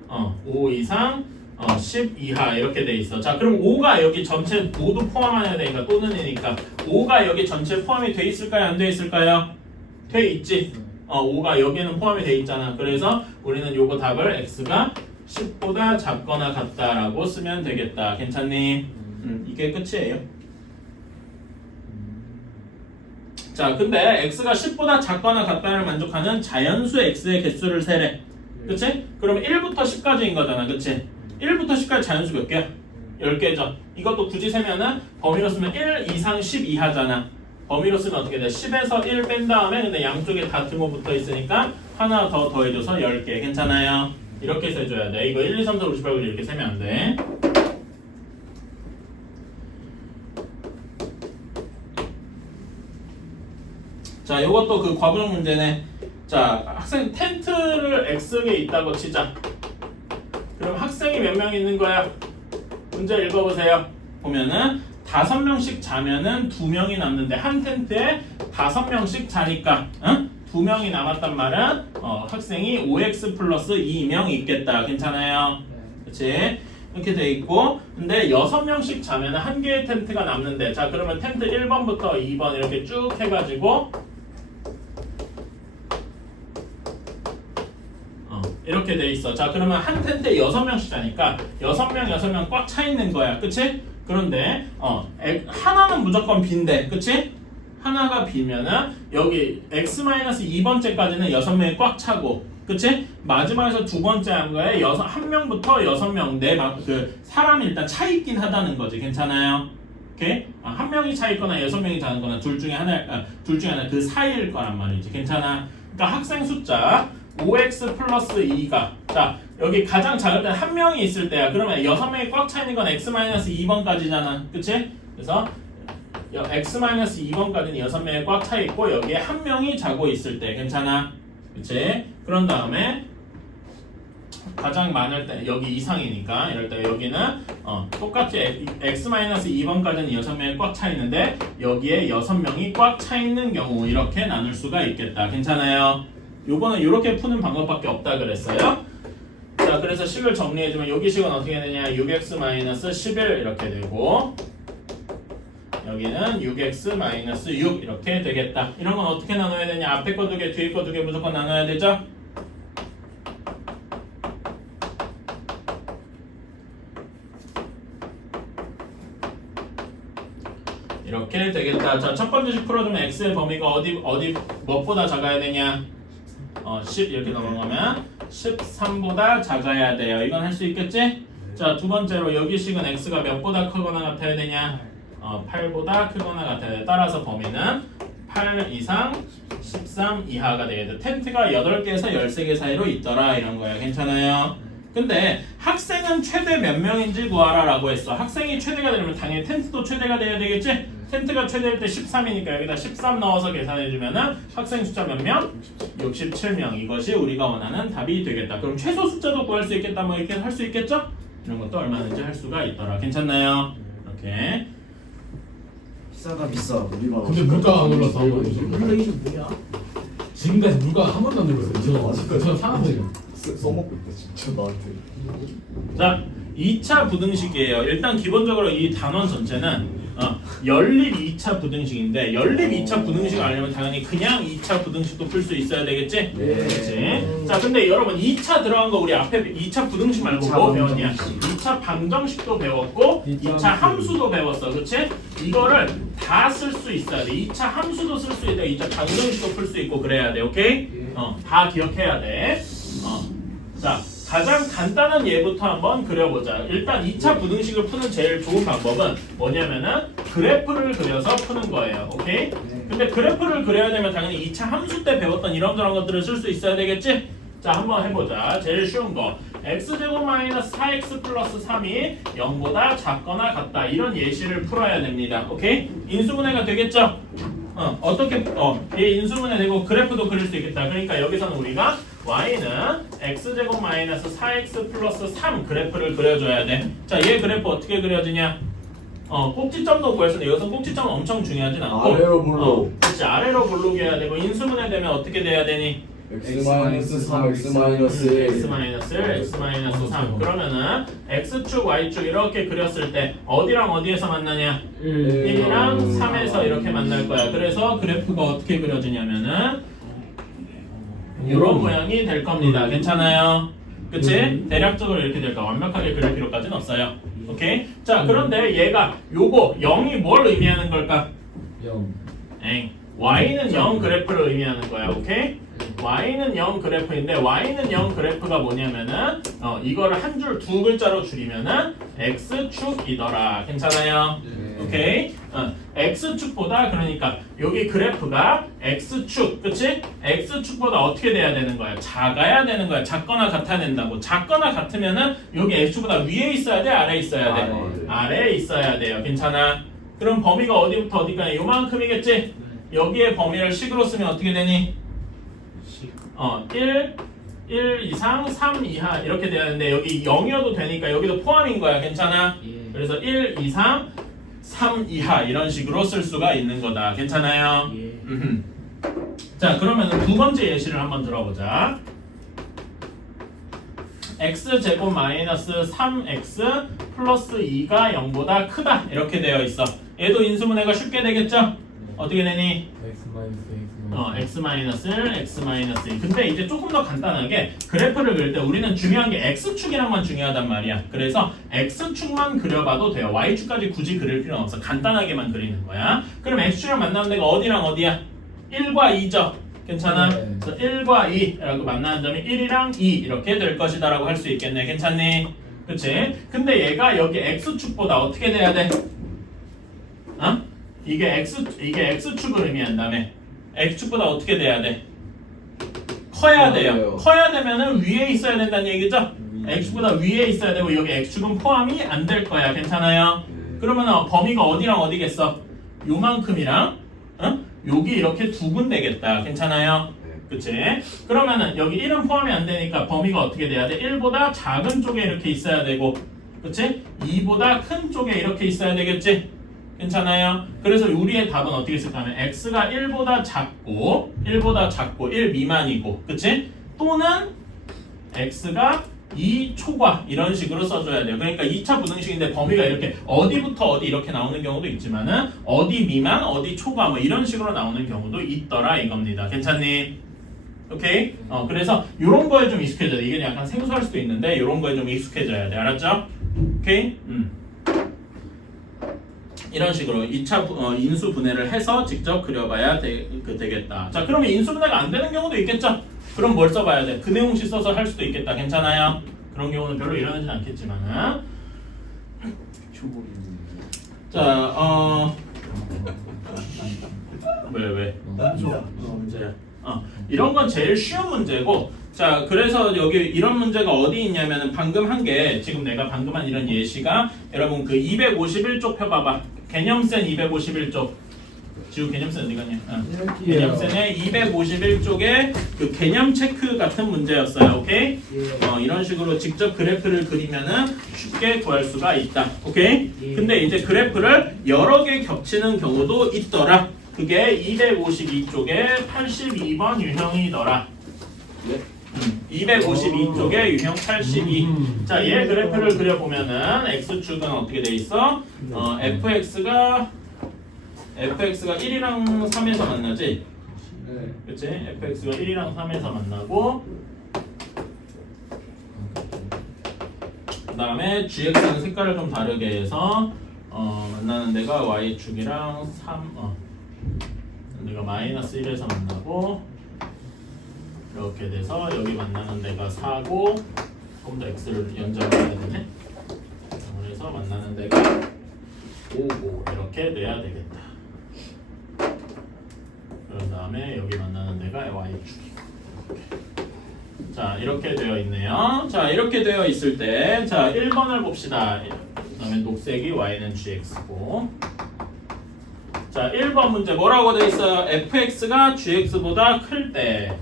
10 이하 이렇게 돼 있어. 자, 그럼 5가 여기 전체 모두 포함해야 되니까 또는이니까 5가 여기 전체 포함이 돼 있을까요? 안 돼 있을까요? 돼 있지. 5가 여기는 포함이 돼 있잖아. 그래서 우리는 요거 답을 x가 10보다 작거나 같다라고 쓰면 되겠다. 괜찮니? 이게 끝이에요. 자, 근데 x가 10보다 작거나 같다를 만족하는 자연수 x의 개수를 세래. 그치? 그럼 1부터 10까지인 거잖아. 그치? 1부터 10까지 자연수 몇 개야? 10개죠. 이것도 굳이 세면은 범위로 쓰면 1 이상 10 이하잖아. 범위로 쓰면 어떻게 돼? 10에서 1 뺀 다음에 근데 양쪽에 다 등호 붙어 있으니까 하나 더 더해줘서 10개. 괜찮아요? 이렇게 세줘야 돼. 이거 1, 2, 3, 4, 5, 6, 7, 8, 9 이렇게 세면 안 돼. 자, 이것도 그 과분형 문제네. 자, 학생 텐트를 X에 있다고 치자. 그럼 학생이 몇 명 있는 거야? 문제 읽어보세요. 보면은 5명씩 자면은 2명이 남는데 한 텐트에 5명씩 자니까 2명이 남았단 말은 학생이 5x 플러스 2명 있겠다. 괜찮아요? 그치? 이렇게 돼 있고 근데 6명씩 자면은 한 개의 텐트가 남는데 자 그러면 텐트 1번부터 2번 이렇게 쭉 해가지고 이렇게 돼 있어. 자 그러면 한 텐트에 6명씩 자니까 6명 꽉 차 있는 거야. 그치? 그런데 하나는 무조건 빈대. 그치? 하나가 비면은 여기 x-2번째까지는 6명이 꽉 차고 그치? 마지막에서 두 번째 한 거에 한 명부터 6명 그 사람이 일단 차 있긴 하다는 거지. 괜찮아요? 오케이? 한 명이 차 있거나 6명이 자는 거나 둘 중에 하나 그 사이일 거란 말이지. 괜찮아? 그러니까 학생 숫자 5x 플러스 2가 자 여기 가장 작을 때는 한 명이 있을 때야. 그러면 6명이 꽉 차 있는 건 x-2번까지잖아. 그치? 그래서 x-2번까지는 6명이 꽉 차 있고 여기에 한 명이 자고 있을 때. 괜찮아? 그치? 그런 다음에 가장 많을 때 여기 이상이니까 이럴 때 여기는 똑같이 x-2번까지는 6명이 꽉 차 있는데 여기에 6명이 꽉 차 있는 경우 이렇게 나눌 수가 있겠다. 괜찮아요? 요거는 이렇게 푸는 방법밖에 없다 그랬어요. 자 그래서 식을 정리해주면 여기 식은 어떻게 되냐 6x-11 이렇게 되고 여기는 6x-6 이렇게 되겠다. 이런 건 어떻게 나눠야 되냐 앞에 거 2개 뒤에 거 2개 무조건 나눠야 되죠. 이렇게 되겠다. 자 첫 번째 식 풀어주면 x의 범위가 어디 무엇보다 작아야 되냐 10 이렇게 넘어가면 13보다 작아야 돼요. 이건 할 수 있겠지? 자, 두 번째로 여기 식은 x가 몇보다 크거나 같아야 되냐? 8보다 크거나 같아야 돼. 따라서 범위는 8 이상 13 이하가 되게 돼. 텐트가 8개에서 13개 사이로 있더라 이런 거야. 괜찮아요? 근데 학생은 최대 몇 명인지 구하라 라고 했어. 학생이 최대가 되려면 당연히 텐트도 최대가 돼야 되겠지? 텐트가 최대일 때 13이니까 여기다 13 넣어서 계산해주면은 학생 숫자 몇 명? 67명. 이것이 우리가 원하는 답이 되겠다. 그럼 최소 숫자도 구할 수 있겠다. 뭐 이렇게 할 수 있겠죠? 이런 것도 얼마든지 할 수가 있더라. 괜찮나요? 이렇게. 비싸다 비싸. 우리가 근데 물가가 안 올랐어. 인플레이션 뭐야? 지금까지 물가가 한 번도 안 올랐어요. 저 상하거든요. 써먹고 있다 진짜 나한테. 자, 2차 부등식이에요. 일단 기본적으로 이 단원 전체는 연립 2차 부등식인데 연립 2차 부등식을 알려면 당연히 그냥 2차 부등식도 풀 수 있어야 되겠지? 네. 그렇지? 자, 근데 여러분 2차 들어간 거 우리 앞에 2차 부등식 말고 뭐 배웠냐? 2차 방정식도 배웠고 2차 함수도 배웠어. 그렇지? 이거를 다 쓸 수 있어야 돼. 2차 함수도 쓸 수 있다. 2차 방정식도 풀 수 있고 그래야 돼. 오케이? 다 기억해야 돼. 자, 가장 간단한 예부터 한번 그려보자. 일단 2차 부등식을 푸는 제일 좋은 방법은 뭐냐면은 그래프를 그려서 푸는 거예요. 오케이? 근데 그래프를 그려야 되면 당연히 2차 함수 때 배웠던 이런저런 것들을 쓸 수 있어야 되겠지? 자, 한번 해보자. 제일 쉬운 거. x제곱 마이너스 4x 플러스 3이 0보다 작거나 같다. 이런 예시를 풀어야 됩니다. 오케이? 인수분해가 되겠죠? 어떻게 얘 인수분해 되고 그래프도 그릴 수 있겠다. 그러니까 여기서는 우리가 y는 x제곱 마이너스 4x 플러스 3 그래프를 그려줘야 돼. 자, 얘 그래프 어떻게 그려지냐? 꼭지점도 구했는데 여기서 꼭지점은 엄청 중요하진 않고 아래로 볼록. 그렇지, 아래로 볼록해야 되고 인수분해 되면 어떻게 돼야 되니? x-3 x-1 x-1 3 그러면은 x축 y축 이렇게 그렸을 때 어디랑 어디에서 만나냐? 1이랑 3에서 이렇게 만날 거야. 그래서 그래프가 어떻게 그려지냐면은 이런 모양이 될 겁니다. 괜찮아요? 그치? 대략적으로 이렇게 될까? 완벽하게 그릴 필요까지는 없어요. 오케이? 자, 그런데 얘가 요거 0이 뭘 의미하는 걸까? 0 y는 0 그래프를 의미하는 거야. 오케이? y는 0 그래프인데 y는 0 그래프가 뭐냐면은 이거를 한 줄 두 글자로 줄이면은 x축이더라. 괜찮아요? 오케이? x축보다 그러니까 여기 그래프가 x축, 그치? x축보다 어떻게 돼야 되는 거야? 작아야 되는 거야. 작거나 같아야 된다고. 작거나 같으면은 여기 x축보다 위에 있어야 돼? 아래에 있어야 돼? 아래에 있어야 돼요. 괜찮아? 그럼 범위가 어디부터 어디까지? 요만큼이겠지? 여기에 범위를 식으로 쓰면 어떻게 되니? 1 이상 3 이하 이렇게 돼야 되는데 여기 0이어도 되니까 여기도 포함인 거야. 괜찮아? 그래서 1 이상 3 이하 이런 식으로 쓸 수가 있는 거다. 괜찮아요? 자, 그러면 두 번째 예시를 한번 들어보자. x제곱 마이너스 3x 플러스 2가 0보다 크다 이렇게 되어 있어. 얘도 인수분해가 쉽게 되겠죠? 어떻게 되니? x-1 근데 이제 조금 더 간단하게 그래프를 그릴 때 우리는 중요한 게 x축이랑만 중요하단 말이야. 그래서 x축만 그려봐도 돼요. y축까지 굳이 그릴 필요는 없어. 간단하게만 그리는 거야. 그럼 x축이랑 만나는 데가 어디랑 어디야? 1과 2죠. 괜찮아? 그래서 1과 2라고 만나는 점이 1이랑 2 이렇게 될 것이다 라고 할 수 있겠네. 괜찮니? 그치? 근데 얘가 여기 x축보다 어떻게 돼야 돼? 이게 x축을 의미한다며. x축보다 어떻게 돼야 돼? 커야 돼요. 커야 되면은 위에 있어야 된다는 얘기죠? x축보다 위에 있어야 되고 여기 x축은 포함이 안 될 거야. 괜찮아요? 그러면 범위가 어디랑 어디겠어? 요만큼이랑 여기 이렇게 두 군데겠다. 괜찮아요? 그치? 그러면은 여기 1은 포함이 안 되니까 범위가 어떻게 돼야 돼? 1보다 작은 쪽에 이렇게 있어야 되고 그치? 2보다 큰 쪽에 이렇게 있어야 되겠지? 괜찮아요? 그래서 우리의 답은 어떻게 있을까 하면 x가 1보다 작고 1 미만이고 그치? 또는 x가 2 초과 이런 식으로 써줘야 돼요. 그러니까 2차 부등식인데 범위가 이렇게 어디부터 어디 이렇게 나오는 경우도 있지만은 어디 미만 어디 초과 뭐 이런 식으로 나오는 경우도 있더라 이겁니다. 괜찮니? 오케이? 그래서 이런 거에 좀 익숙해져야 돼. 이게 약간 생소할 수도 있는데 이런 거에 좀 익숙해져야 돼. 알았죠? 오케이? 이런 식으로 2차 인수 분해를 해서 직접 그려봐야 되겠다. 자, 그러면 인수 분해가 안 되는 경우도 있겠죠? 그럼 뭘 써봐야 돼? 그 내용식 써서 할 수도 있겠다. 괜찮아요? 그런 경우는 별로 일어나진 않겠지만. 자, 왜? 문제야. 이런 건 제일 쉬운 문제고. 자, 그래서 여기 이런 문제가 어디 있냐면은 방금 한 게 지금 내가 방금 한 이런 예시가 여러분 그 251쪽 펴봐봐. 개념센 251쪽. 지우 개념센 어디 갔냐? 개념센의 251쪽에 그 개념 체크 같은 문제였어요. 오케이? 이런 식으로 직접 그래프를 그리면은 쉽게 구할 수가 있다. 오케이? 근데 이제 그래프를 여러 개 겹치는 경우도 있더라. 그게 252쪽에 82번 유형이더라. 252쪽에 유형 82. 자, 얘 그래프를 그려보면은 x축은 어떻게 돼 있어? fx가 1이랑 3에서 만나지? 네. 그치? fx가 1이랑 3에서 만나고 그 다음에 gx는 색깔을 좀 다르게 해서 만나는 데가 y축이랑 3 내가 마이너스 1에서 만나고 이렇게 돼서 여기 만나는 데가 4고 조금 더 x를 연장해야 되네. 그래서 만나는 데가 5고 이렇게 돼야 되겠다. 그 다음에 여기 만나는 데가 y축이고. 자, 이렇게 되어 있네요. 자, 이렇게 되어 있을 때 자 1번을 봅시다. 그 다음에 녹색이 y는 gx고. 자, 1번 문제 뭐라고 돼 있어요? fx가 gx보다 클 때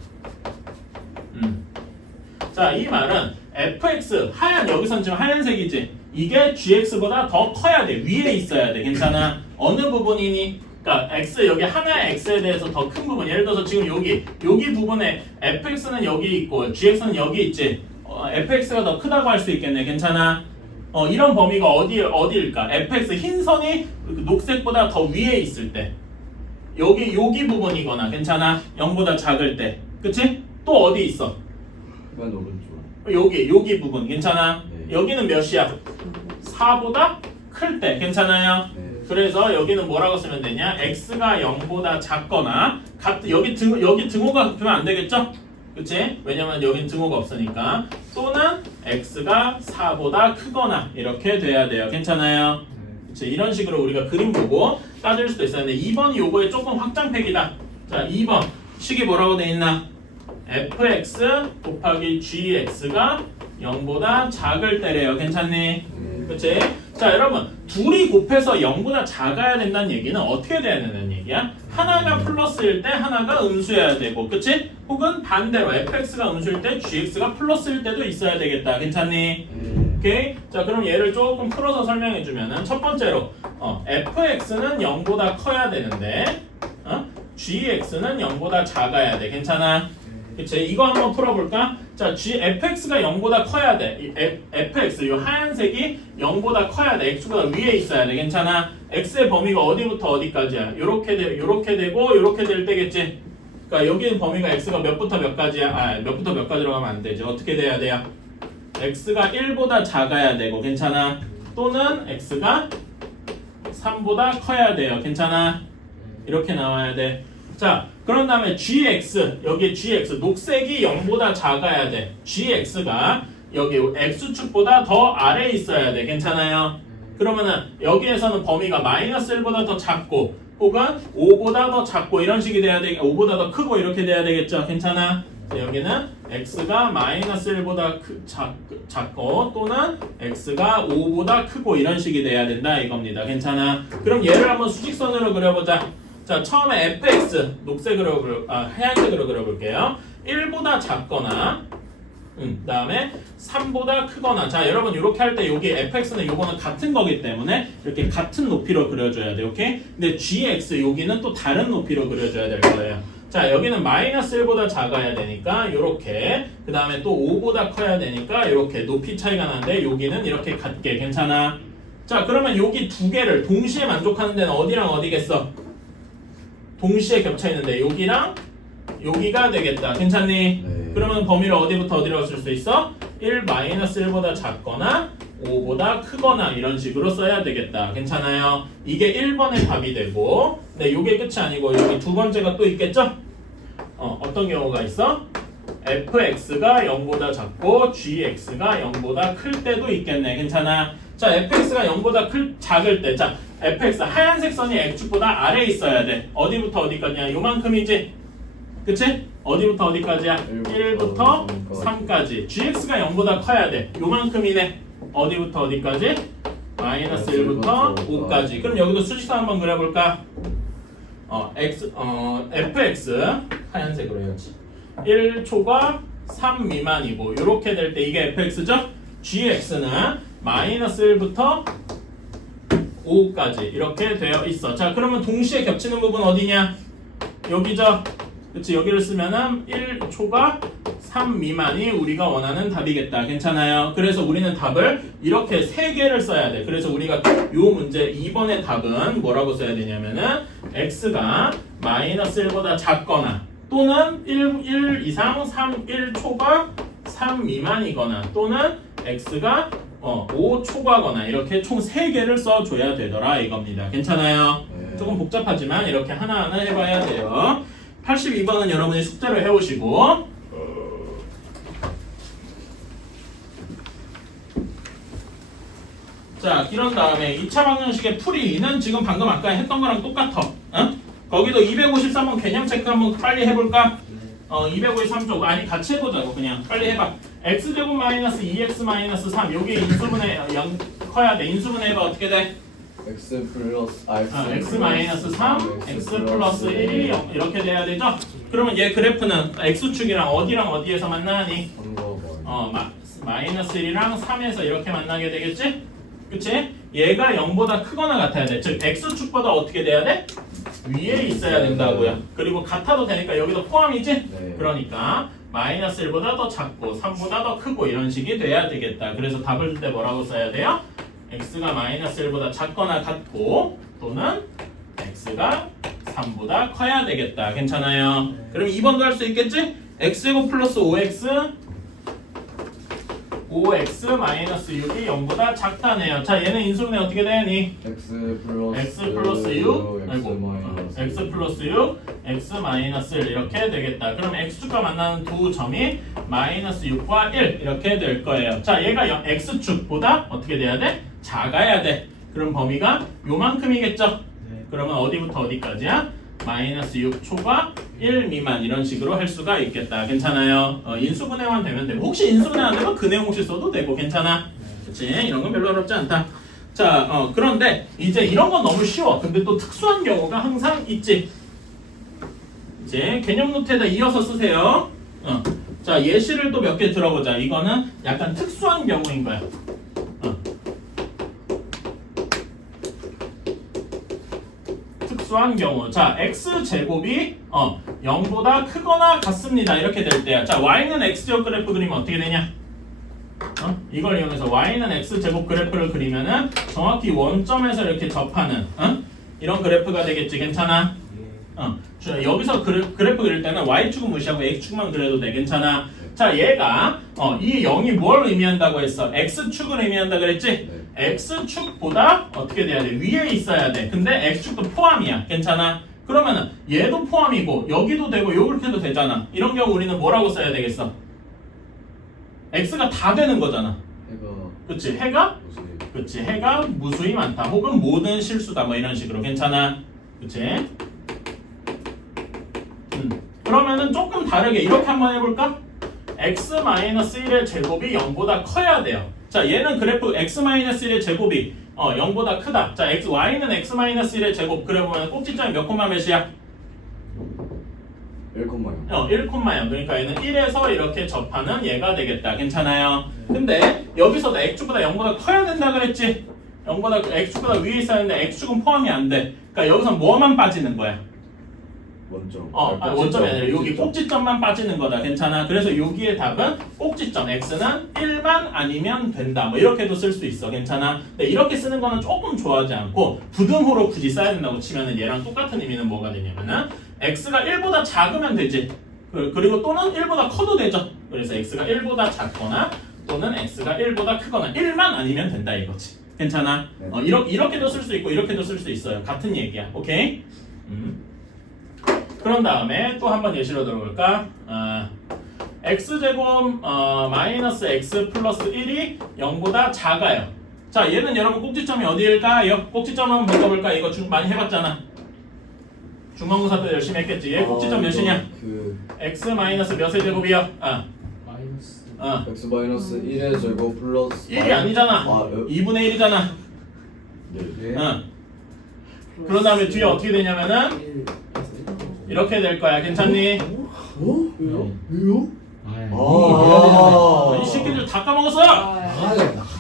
자, 이 말은 fx 하얀 여기선 지금 하얀색이지. 이게 gx보다 더 커야 돼. 위에 있어야 돼. 괜찮아? 어느 부분이니? 그러니까 x 여기 하나의 x에 대해서 더 큰 부분. 예를 들어서 지금 여기 부분에 fx는 여기 있고 gx는 여기 있지. fx가 더 크다고 할 수 있겠네. 괜찮아? 이런 범위가 어디일까? fx 흰 선이 녹색보다 더 위에 있을 때. 여기 부분이거나 괜찮아? 0보다 작을 때. 그치? 또 어디 있어? 맨 오른쪽. 여기 부분 괜찮아? 네. 여기는 몇이야? 4보다 클 때 괜찮아요? 네. 그래서 여기는 뭐라고 쓰면 되냐? x가 0보다 작거나 여기 등호가 그러면 안 되겠죠? 그치? 왜냐면 여긴 등호가 없으니까 또는 x가 4보다 크거나 이렇게 돼야 돼요. 괜찮아요? 그치? 이런 식으로 우리가 그림 보고 따질 수도 있어요. 근데 2번이 요거에 조금 확장팩이다. 자, 2번 식이 뭐라고 돼 있나? fx 곱하기 gx가 0보다 작을 때래요. 괜찮니? 그치? 자, 여러분 둘이 곱해서 0보다 작아야 된다는 얘기는 어떻게 돼야 된다는 얘기야? 하나가 플러스일 때 하나가 음수여야 되고, 그치? 혹은 반대로 fx가 음수일 때 gx가 플러스일 때도 있어야 되겠다. 괜찮니? 오케이? 자, 그럼 얘를 조금 풀어서 설명해 주면은 첫 번째로 fx는 0보다 커야 되는데 gx는 0보다 작아야 돼. 괜찮아? 그치? 이거 한번 풀어볼까? 자, fx가 0보다 커야 돼. fx, 이 하얀색이 0보다 커야 돼. x보다 위에 있어야 돼. 괜찮아? x의 범위가 어디부터 어디까지야? 요렇게 되고 요렇게 될 때겠지? 그러니까 여기는 범위가 x가 몇부터 몇까지야? 몇부터 몇까지로 가면 안 되지. 어떻게 돼야 돼요? x가 1보다 작아야 되고, 괜찮아? 또는 x가 3보다 커야 돼요. 괜찮아? 이렇게 나와야 돼. 자, 그런 다음에 gx, 여기 gx, 녹색이 0보다 작아야 돼. gx가 여기 x축보다 더 아래에 있어야 돼. 괜찮아요? 그러면은 여기에서는 범위가 마이너스 1보다 더 작고 혹은 5보다 더 작고 이런 식이 돼야 돼. 5보다 더 크고 이렇게 돼야 되겠죠? 괜찮아? 여기는 x가 마이너스 1보다 작고 또는 x가 5보다 크고 이런 식이 돼야 된다 이겁니다. 괜찮아? 그럼 얘를 한번 수직선으로 그려보자. 자, 처음에 fx 녹색으로 하얀색으로 그려볼게요. 1보다 작거나 그다음에 3보다 크거나. 자, 여러분 이렇게 할 때 여기 fx는 요거는 같은 거기 때문에 이렇게 같은 높이로 그려줘야 돼. 오케이? 근데 gx 여기는 또 다른 높이로 그려줘야 될 거예요. 자, 여기는 마이너스 1보다 작아야 되니까 요렇게, 그 다음에 또 5보다 커야 되니까 요렇게 높이 차이가 나는데 여기는 이렇게 같게. 괜찮아? 자, 그러면 여기 두 개를 동시에 만족하는 데는 어디랑 어디겠어? 동시에 겹쳐 있는데 여기랑 여기가 되겠다. 괜찮니? 네. 그러면 범위를 어디부터 어디로 쓸 수 있어? 1-1보다 작거나 5보다 크거나 이런 식으로 써야 되겠다. 괜찮아요? 이게 1번의 답이 되고, 네, 이게 끝이 아니고 여기 두 번째가 또 있겠죠? 어떤 경우가 있어? fx가 0보다 작고 gx가 0보다 클 때도 있겠네. 괜찮아? 자, fx가 0보다 작을 때, 자, fx 하얀색 선이 x축보다 아래에 있어야 돼. 어디부터 어디까지야? 요만큼이지? 그치? 어디부터 어디까지야? 1부터 3까지. gx가 0보다 커야 돼. 요만큼이네. 어디부터 어디까지? 마이너스 1부터 5까지. 그럼 여기도 수직선 한번 그려볼까? fx 하얀색으로 해야지. 1초가 3 미만이고 이렇게 될 때 이게 fx죠? gx는 마이너스 1부터 5까지 이렇게 되어 있어. 자, 그러면 동시에 겹치는 부분 어디냐? 여기죠? 그치? 여기를 쓰면은 1초가 3 미만이 우리가 원하는 답이겠다. 괜찮아요? 그래서 우리는 답을 이렇게 3개를 써야 돼. 그래서 우리가 요 문제 2번의 답은 뭐라고 써야 되냐면은 x가 마이너스 1보다 작거나 또는 1 이상 1초가 3 미만이거나 또는 x가 5 초과거나 이렇게 총 3개를 써줘야 되더라 이겁니다. 괜찮아요? 네. 조금 복잡하지만 이렇게 하나하나 해봐야 돼요. 82번은 여러분이 숙제를 해오시고, 자, 이런 다음에 2차 방정식의 풀이는 지금 방금 아까 했던 거랑 똑같아. 거기도 253번 개념 체크 한번 빨리 해볼까? 253쪽 아니 같이 해보자고. 그냥 빨리 해봐. x제곱 마이너스 2x 마이너스 3 여기 인수분해 커야 돼. 인수분해 해봐. 어떻게 돼? x 플러스 x 마이너스 3 x 플러스 1이 0 이렇게 돼야 되죠? 그러면 얘 그래프는 x축이랑 어디랑 어디에서 만나니? 마이너스 1이랑 3에서 이렇게 만나게 되겠지? 그치? 얘가 0보다 크거나 같아야 돼. 즉 x축보다 어떻게 돼야 돼? 위에 있어야 된다고요. 그리고 같아도 되니까 여기도 포함이지? 네. 그러니까 마이너스 1보다 더 작고 3보다 더 크고 이런 식이 돼야 되겠다. 그래서 답을 줄 때 뭐라고 써야 돼요? x가 마이너스 1보다 작거나 같고 또는 x가 3보다 커야 되겠다. 괜찮아요? 그럼 2번도 할 수 있겠지? x제곱 플러스 5x 마이너스 6이 0보다 작다네요. 자, 얘는 인수분해 어떻게 되니? x 플러스 6 x 아이고 마이너스 x 플러스 6 x 마이너스 1 이렇게 되겠다. 그럼 x축과 만나는 두 점이 마이너스 6과 1 이렇게 될 거예요. 자, 얘가 x축보다 어떻게 돼야 돼? 작아야 돼. 그럼 범위가 요만큼이겠죠? 네. 그러면 어디부터 어디까지야? 마이너스 6초과 1 미만 이런 식으로 할 수가 있겠다. 괜찮아요? 인수분해만 되면 되고 혹시 인수분해 안 되면 그 내용 혹시 써도 되고 괜찮아? 그치? 이런 건 별로 어렵지 않다. 자, 그런데 이제 이런 건 너무 쉬워. 근데 또 특수한 경우가 항상 있지. 이제 개념 노트에다 이어서 쓰세요. 자, 예시를 또 몇 개 들어보자. 이거는 약간 특수한 경우인 거야. 특수한 경우. 자, x제곱이 0보다 크거나 같습니다. 이렇게 될 때야. 자, y는 x제곱 그래프 그리면 어떻게 되냐? 이걸 이용해서 y는 x제곱 그래프를 그리면은 정확히 원점에서 이렇게 접하는 이런 그래프가 되겠지. 괜찮아? 여기서 그래프 그릴 때는 y축은 무시하고 x축만 그려도 돼. 괜찮아? 자, 얘가 이 0이 뭘 의미한다고 했어? x축을 의미한다 그랬지? x축보다 어떻게 돼야 돼? 위에 있어야 돼. 근데 x축도 포함이야. 괜찮아? 그러면은 얘도 포함이고 여기도 되고 요렇게도 되잖아. 이런 경우 우리는 뭐라고 써야 되겠어? x가 다 되는 거잖아. 해가 그치? 해가? 무슨 그치? 해가 무수히 많다. 혹은 모든 실수다. 뭐 이런 식으로. 괜찮아? 그치? 그러면은 조금 다르게 이렇게 한번 해볼까? x-1의 제곱이 0보다 커야 돼요. 자, 얘는 그래프 x-1의 제곱이 0보다 크다. 자, y는 x-1의 제곱. 그래 보면 꼭지점이 몇 콤마 몇이야? 1콤마요. 1콤마요. 그러니까 얘는 1에서 이렇게 접하는 얘가 되겠다. 괜찮아요? 근데 여기서도 x축보다 0보다 커야 된다 그랬지? x축보다 위에 있어야 하는데 x축은 포함이 안 돼. 그러니까 여기서 뭐만 빠지는 거야? 원점. 원점이 아니라 여기 꼭지점만 빠지는 거다. 괜찮아? 그래서 여기의 답은 꼭지점 x는 1만 아니면 된다. 뭐 이렇게도 쓸 수 있어. 괜찮아? 근데 이렇게 쓰는 거는 조금 좋아하지 않고 부등호로 굳이 써야 된다고 치면은 얘랑 똑같은 의미는 뭐가 되냐면은 x가 1보다 작으면 되지. 그리고 또는 1보다 커도 되죠. 그래서 x가 1보다 작거나 또는 x가 1보다 크거나 1만 아니면 된다 이거지. 괜찮아? 네. 이렇게도 쓸 수 있고 이렇게도 쓸 수 있어요. 같은 얘기야. 오케이? 그런 다음에 또 한번 예시로 들어볼까? x제곱 마이너스 x 플러스 1이 0보다 작아요. 자, 얘는 여러분 꼭지점이 어디일까요? 꼭지점 한번 바꿔볼까? 이거 많이 해봤잖아. 중간고사 때 열심히 했겠지. 얘 꼭지점 몇이냐? x 마이너스 몇의 제곱이요? 마이너스 x 마이너스 1의 제곱 플러스 1이 아니잖아. 2분의 1이잖아. 네. 그런 다음에 뒤에 어떻게 되냐면은 이렇게 될 거야. 괜찮니? 왜요? 이 새끼들 다 까먹었어.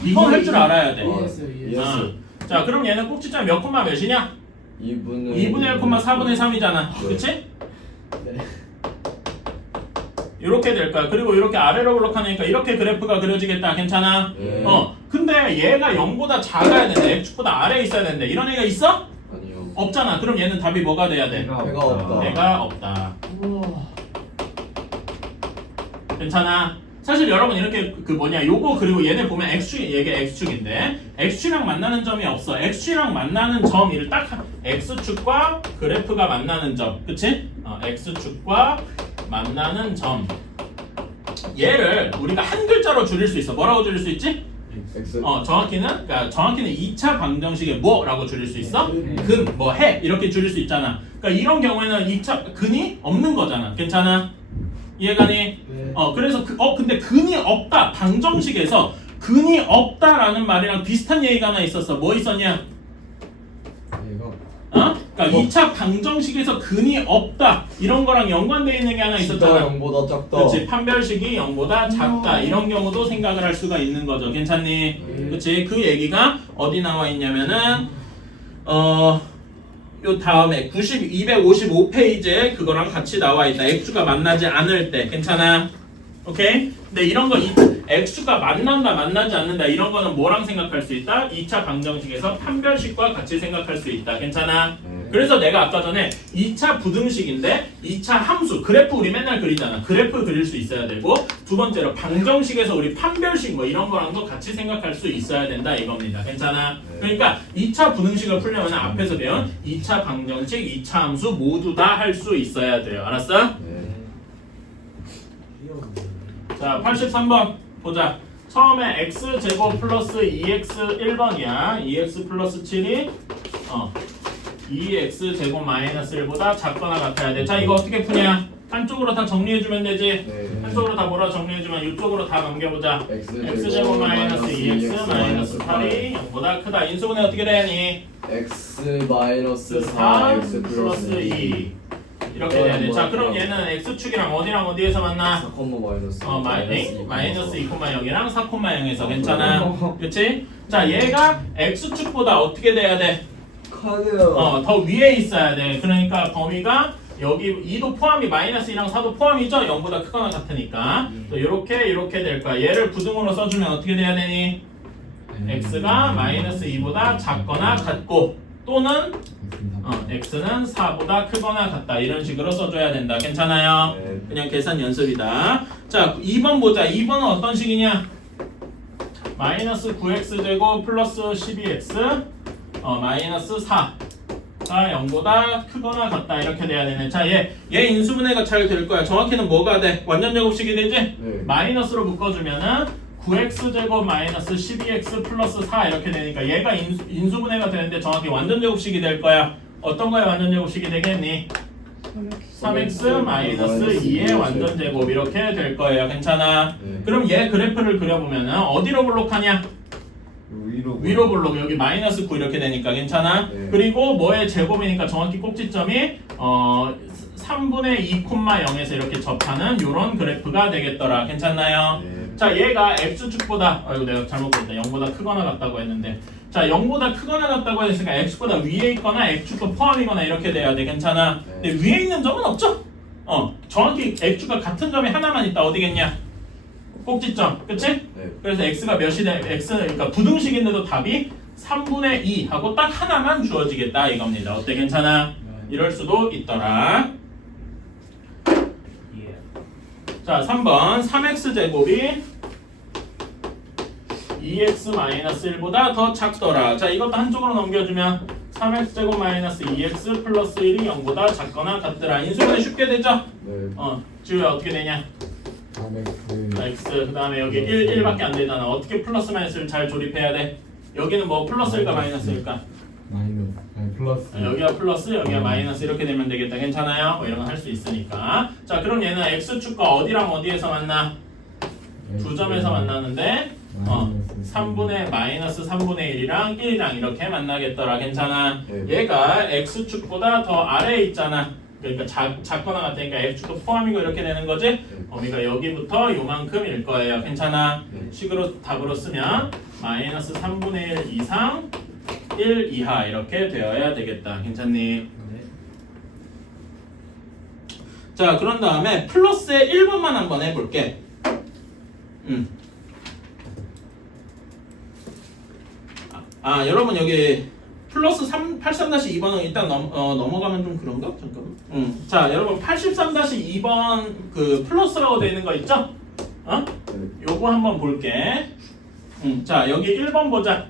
이건 할 줄 알아야 돼. 자, 그럼 얘는 꼭지점 몇 콤마 몇이냐? 2분의 1 콤마 4분의 3이잖아. 그치? 이렇게 될 거야. 그리고 이렇게 아래로 블록하니까 이렇게 그래프가 그려지겠다. 괜찮아? 네. 근데 얘가 0보다 작아야 되는데 x축보다 아래에 있어야 되는데 이런 애가 있어? 아니요. 없잖아. 그럼 얘는 답이 뭐가 돼야 돼? 해가 없다. 얘가 없다. 괜찮아? 사실 여러분 이렇게 요거 그리고 얘네 보면 x축이 얘게 x축인데 x축이랑 만나는 점이 없어. x축이랑 만나는 점을 딱 x축과 그래프가 만나는 점. 그치? x축과 만나는 점. 얘를 우리가 한 글자로 줄일 수 있어. 뭐라고 줄일 수 있지? x 정확히는 2차 방정식의 뭐라고 줄일 수 있어? 근, 해 이렇게 줄일 수 있잖아. 그러니까 이런 경우에는 2차 근이 없는 거잖아. 괜찮아? 이해가니? 네. 그래서 근데 근이 없다. 방정식에서 근이 없다라는 말이랑 비슷한 얘기가 하나 있었어. 뭐 있었냐? 얘가 어? 그러니까 2차 방정식에서 근이 없다 이런 거랑 연관되어 있는 게 하나 있었잖아. 0보다 작다. 그렇지. 판별식이 0보다 작다 이런 경우도 생각을 할 수가 있는 거죠. 괜찮니? 그렇지. 그 얘기가 어디 나와 있냐면은 요 다음에 255페이지에 그거랑 같이 나와 있다. x가 만나지 않을 때. 괜찮아? 오케이? 근데 이런 거 x가 만난다 만나지 않는다 이런 거는 뭐랑 생각할 수 있다? 2차 방정식에서 판별식과 같이 생각할 수 있다. 괜찮아? 그래서 내가 아까 전에 2차 부등식인데 2차 함수 그래프 우리 맨날 그리잖아. 그래프 그릴 수 있어야 되고 두 번째로 방정식에서 우리 판별식 뭐 이런 거랑도 같이 생각할 수 있어야 된다 이겁니다. 괜찮아? 그러니까 2차 부등식을 풀려면 앞에서 배운 2차 방정식, 2차 함수 모두 다 할 수 있어야 돼요. 알았어? 자, 83번 보자. 처음에 x제곱 플러스 2x 1번이야. 2x 플러스 7이 2x제곱 마이너스 1보다 작거나 같아야 돼. 자, 이거 어떻게 푸냐? 한쪽으로 다 정리해주면 되지. 한쪽으로 다 뭐라 정리해주면 이쪽으로 다 넘겨보자. x제곱 마이너스 2x 마이너스 8이 0보다 크다. 인수분해 어떻게 되니? x 마이너스 4 4 x 플러스 2 이렇게 돼야 돼. 자, 그럼 얘는 x축이랑 어디랑 어디에서 만나? 4, 마이너스 마이너스 2,0이랑 4,0에서 괜찮아. 그치? 자, 얘가 x축보다 어떻게 돼야 돼? 카드요. 더 위에 있어야 돼. 그러니까 범위가 여기 2도 포함이 마이너스 2랑 4도 포함이죠? 0보다 크거나 같으니까. 또 이렇게 될 거야. 얘를 부등으로 써주면 어떻게 돼야 되니? x가 마이너스 2보다 작거나 같고 또는 x는 4보다 크거나 같다. 이런 식으로 써줘야 된다. 괜찮아요? 네. 그냥 계산 연습이다. 자, 2번 보자. 2번은 어떤 식이냐? 마이너스 9x제곱 플러스 12x 마이너스 4가 0보다 크거나 같다. 이렇게 돼야 되네. 자, 얘 인수분해가 잘 될 거야. 정확히는 뭐가 돼? 완전 제곱식이 되지? 네. 마이너스로 묶어주면은 9x제곱 마이너스 12x 플러스 4 이렇게 되니까 얘가 인수분해가 되는데 정확히 완전 제곱식이 될 거야. 어떤 거에 완전 제곱식이 되겠니? 3x 마이너스 2의 완전 제곱 이렇게 될 거예요. 괜찮아? 네. 그럼 얘 그래프를 그려보면은 어디로 블록하냐? 위로 블록 여기 마이너스 9 이렇게 되니까 괜찮아? 네. 그리고 뭐의 제곱이니까 정확히 꼭지점이 3분의 2,0에서 이렇게 접하는 요런 그래프가 되겠더라. 괜찮나요? 네. 자, 얘가 x축보다 아이고 내가 잘못 그랬다. 0보다 크거나 같다고 했는데 자, 0보다 크거나 같다고 했으니까 x보다 위에 있거나 x축도 포함이거나 이렇게 돼야 돼. 괜찮아? 근데 위에 있는 점은 없죠? 정확히 x축과 같은 점이 하나만 있다. 어디겠냐? 꼭지점. 그치? 네. 그래서 x가 몇이 돼? 그러니까 부등식인데도 답이 3분의 2 하고 딱 하나만 주어지겠다 이겁니다. 어때? 괜찮아? 이럴 수도 있더라. 자, 3번 3x제곱이 2x-1보다 더 작더라. 자, 이것도 한쪽으로 넘겨주면 3x제곱 마이너스 2x 플러스 1이 0보다 작거나 같더라. 인수분해 쉽게 되죠? 네. 지우야 어떻게 되냐? x 그 다음에 여기 1밖에 안 되잖아. 어떻게 플러스 마이너스를 잘 조립해야 돼? 여기는 뭐 플러스일까 마이너스일까? 플러스. 여기가 플러스 여기가 마이너스 이렇게 되면 되겠다. 괜찮아요? 뭐 이런 거 할 수 있으니까. 자, 그럼 얘는 x축과 어디랑 어디에서 만나? 두 점에서 만나는데 3분의 마이너스 3분의 1이랑 1이랑 이렇게 만나겠더라. 괜찮아? 네. 얘가 x축보다 더 아래에 있잖아. 그러니까 작거나 같으니까 x축도 포함이고 이렇게 되는 거지? 범위가 여기부터 요만큼일 거예요. 괜찮아? 네. 식으로 답으로 쓰면 마이너스 3분의 1 이상 1 이하 이렇게 되어야 되겠다. 괜찮니? 자, 그런 다음에 플러스의 1번만 한번 해볼게. 여러분 여기 플러스 83-2번은 일단 넘어가면 좀 그런가? 잠깐만. 자, 여러분 83-2번 그 플러스라고 되어 있는 거 있죠? 요거 한번 볼게. 자, 여기 1번 보자.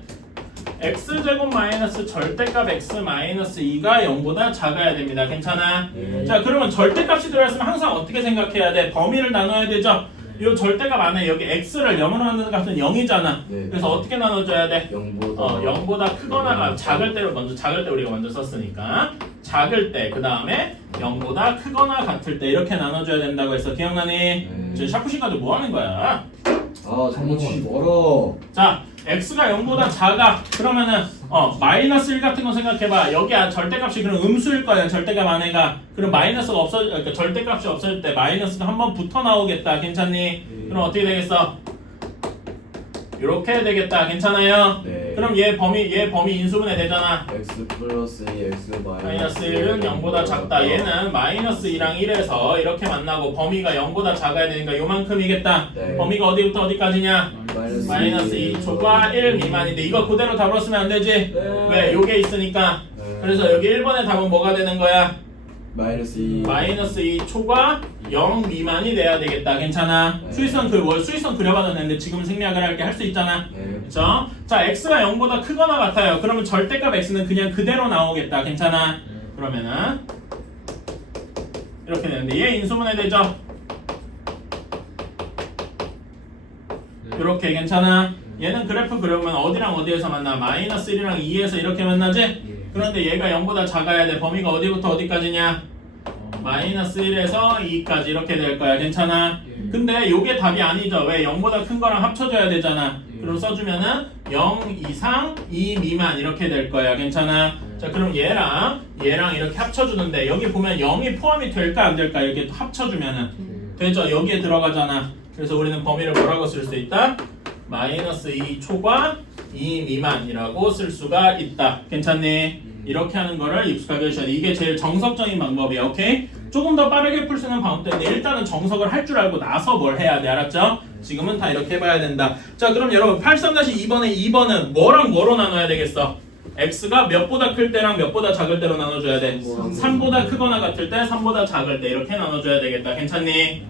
x제곱 마이너스 절대값 x 마이너스 2가 0보다 작아야 됩니다. 괜찮아? 네. 자, 그러면 절대값이 들어있으면 항상 어떻게 생각해야 돼? 범위를 나눠야 되죠? 이 절대값 안에 여기 x를 0으로 만드는 값은 0이잖아. 네. 그래서 어떻게 나눠줘야 돼? 0보다 크거나가 작을 때 우리가 먼저 썼으니까 작을 때 그 다음에 0보다 크거나 같을 때 이렇게 나눠줘야 된다고 했어. 기억나니? 지금 샤프신 가지고 뭐 하는 거야? 잘못 치지 멀어. 자, x가 0보다 작아. 그러면은 마이너스 1 같은 거 생각해봐. 여기 절대값이 그럼 음수일 거야. 절대값 안에가. 그럼 마이너스가 그러니까 절대값이 없어질 때 마이너스가 한 번 붙어 나오겠다. 괜찮니? 그럼 어떻게 되겠어? 이렇게 되겠다. 괜찮아요? 네. 그럼 얘 범위 인수분해 되잖아. x 플러스 2 x 마이너스 1은 0보다 작다. 얘는 마이너스 2랑 1에서 이렇게 만나고 범위가 0보다 작아야 되니까 요만큼이겠다. 네. 범위가 어디부터 어디까지냐? 마이너스 2초과 1 미만인데 이거 그대로 답으로 쓰면 안 되지? 네. 왜? 요게 있으니까. 네. 그래서 여기 1번의 답은 뭐가 되는 거야? 마이너스 2 마이너스 2초과 0 미만이 돼야 되겠다. 괜찮아? 네. 수위선 수위선 그려봐도 되는데 지금 생략을 할 게 할 수 있잖아. 네. 그쵸? 자, x가 0보다 크거나 같아요. 그러면 절대값 x는 그냥 그대로 나오겠다. 괜찮아? 그러면은 이렇게 되는데 얘 인수분해 되죠? 이렇게 괜찮아? 얘는 그래프 그려보면 어디랑 어디에서 만나? 마이너스 1이랑 2에서 이렇게 만나지? 그런데 얘가 0보다 작아야 돼. 범위가 어디부터 어디까지냐? 마이너스 1에서 2까지 이렇게 될 거야. 괜찮아? 근데 요게 답이 아니죠. 왜? 0보다 큰 거랑 합쳐줘야 되잖아. 그럼 써주면은 0 이상 2 미만 이렇게 될 거야. 괜찮아? 자, 그럼 얘랑 이렇게 합쳐주는데 여기 보면 0이 포함이 될까 안 될까? 이렇게 합쳐주면은 되죠. 여기에 들어가잖아. 그래서 우리는 범위를 뭐라고 쓸 수 있다? 마이너스 2 초과 2 미만이라고 쓸 수가 있다. 괜찮니? 이렇게 하는 거를 익숙하게 해주셔야 돼. 이게 제일 정석적인 방법이야. 오케이? 조금 더 빠르게 풀 수 있는 방법인데 일단은 정석을 할 줄 알고 나서 뭘 해야 돼. 알았죠? 지금은 다 이렇게 해봐야 된다. 자, 그럼 여러분 83-2번에 2번은 뭐랑 뭐로 나눠야 되겠어? x가 몇보다 클 때랑 몇보다 작을 때로 나눠줘야 돼. 3보다 크거나 같을 때, 3보다 작을 때 이렇게 나눠줘야 되겠다. 괜찮니?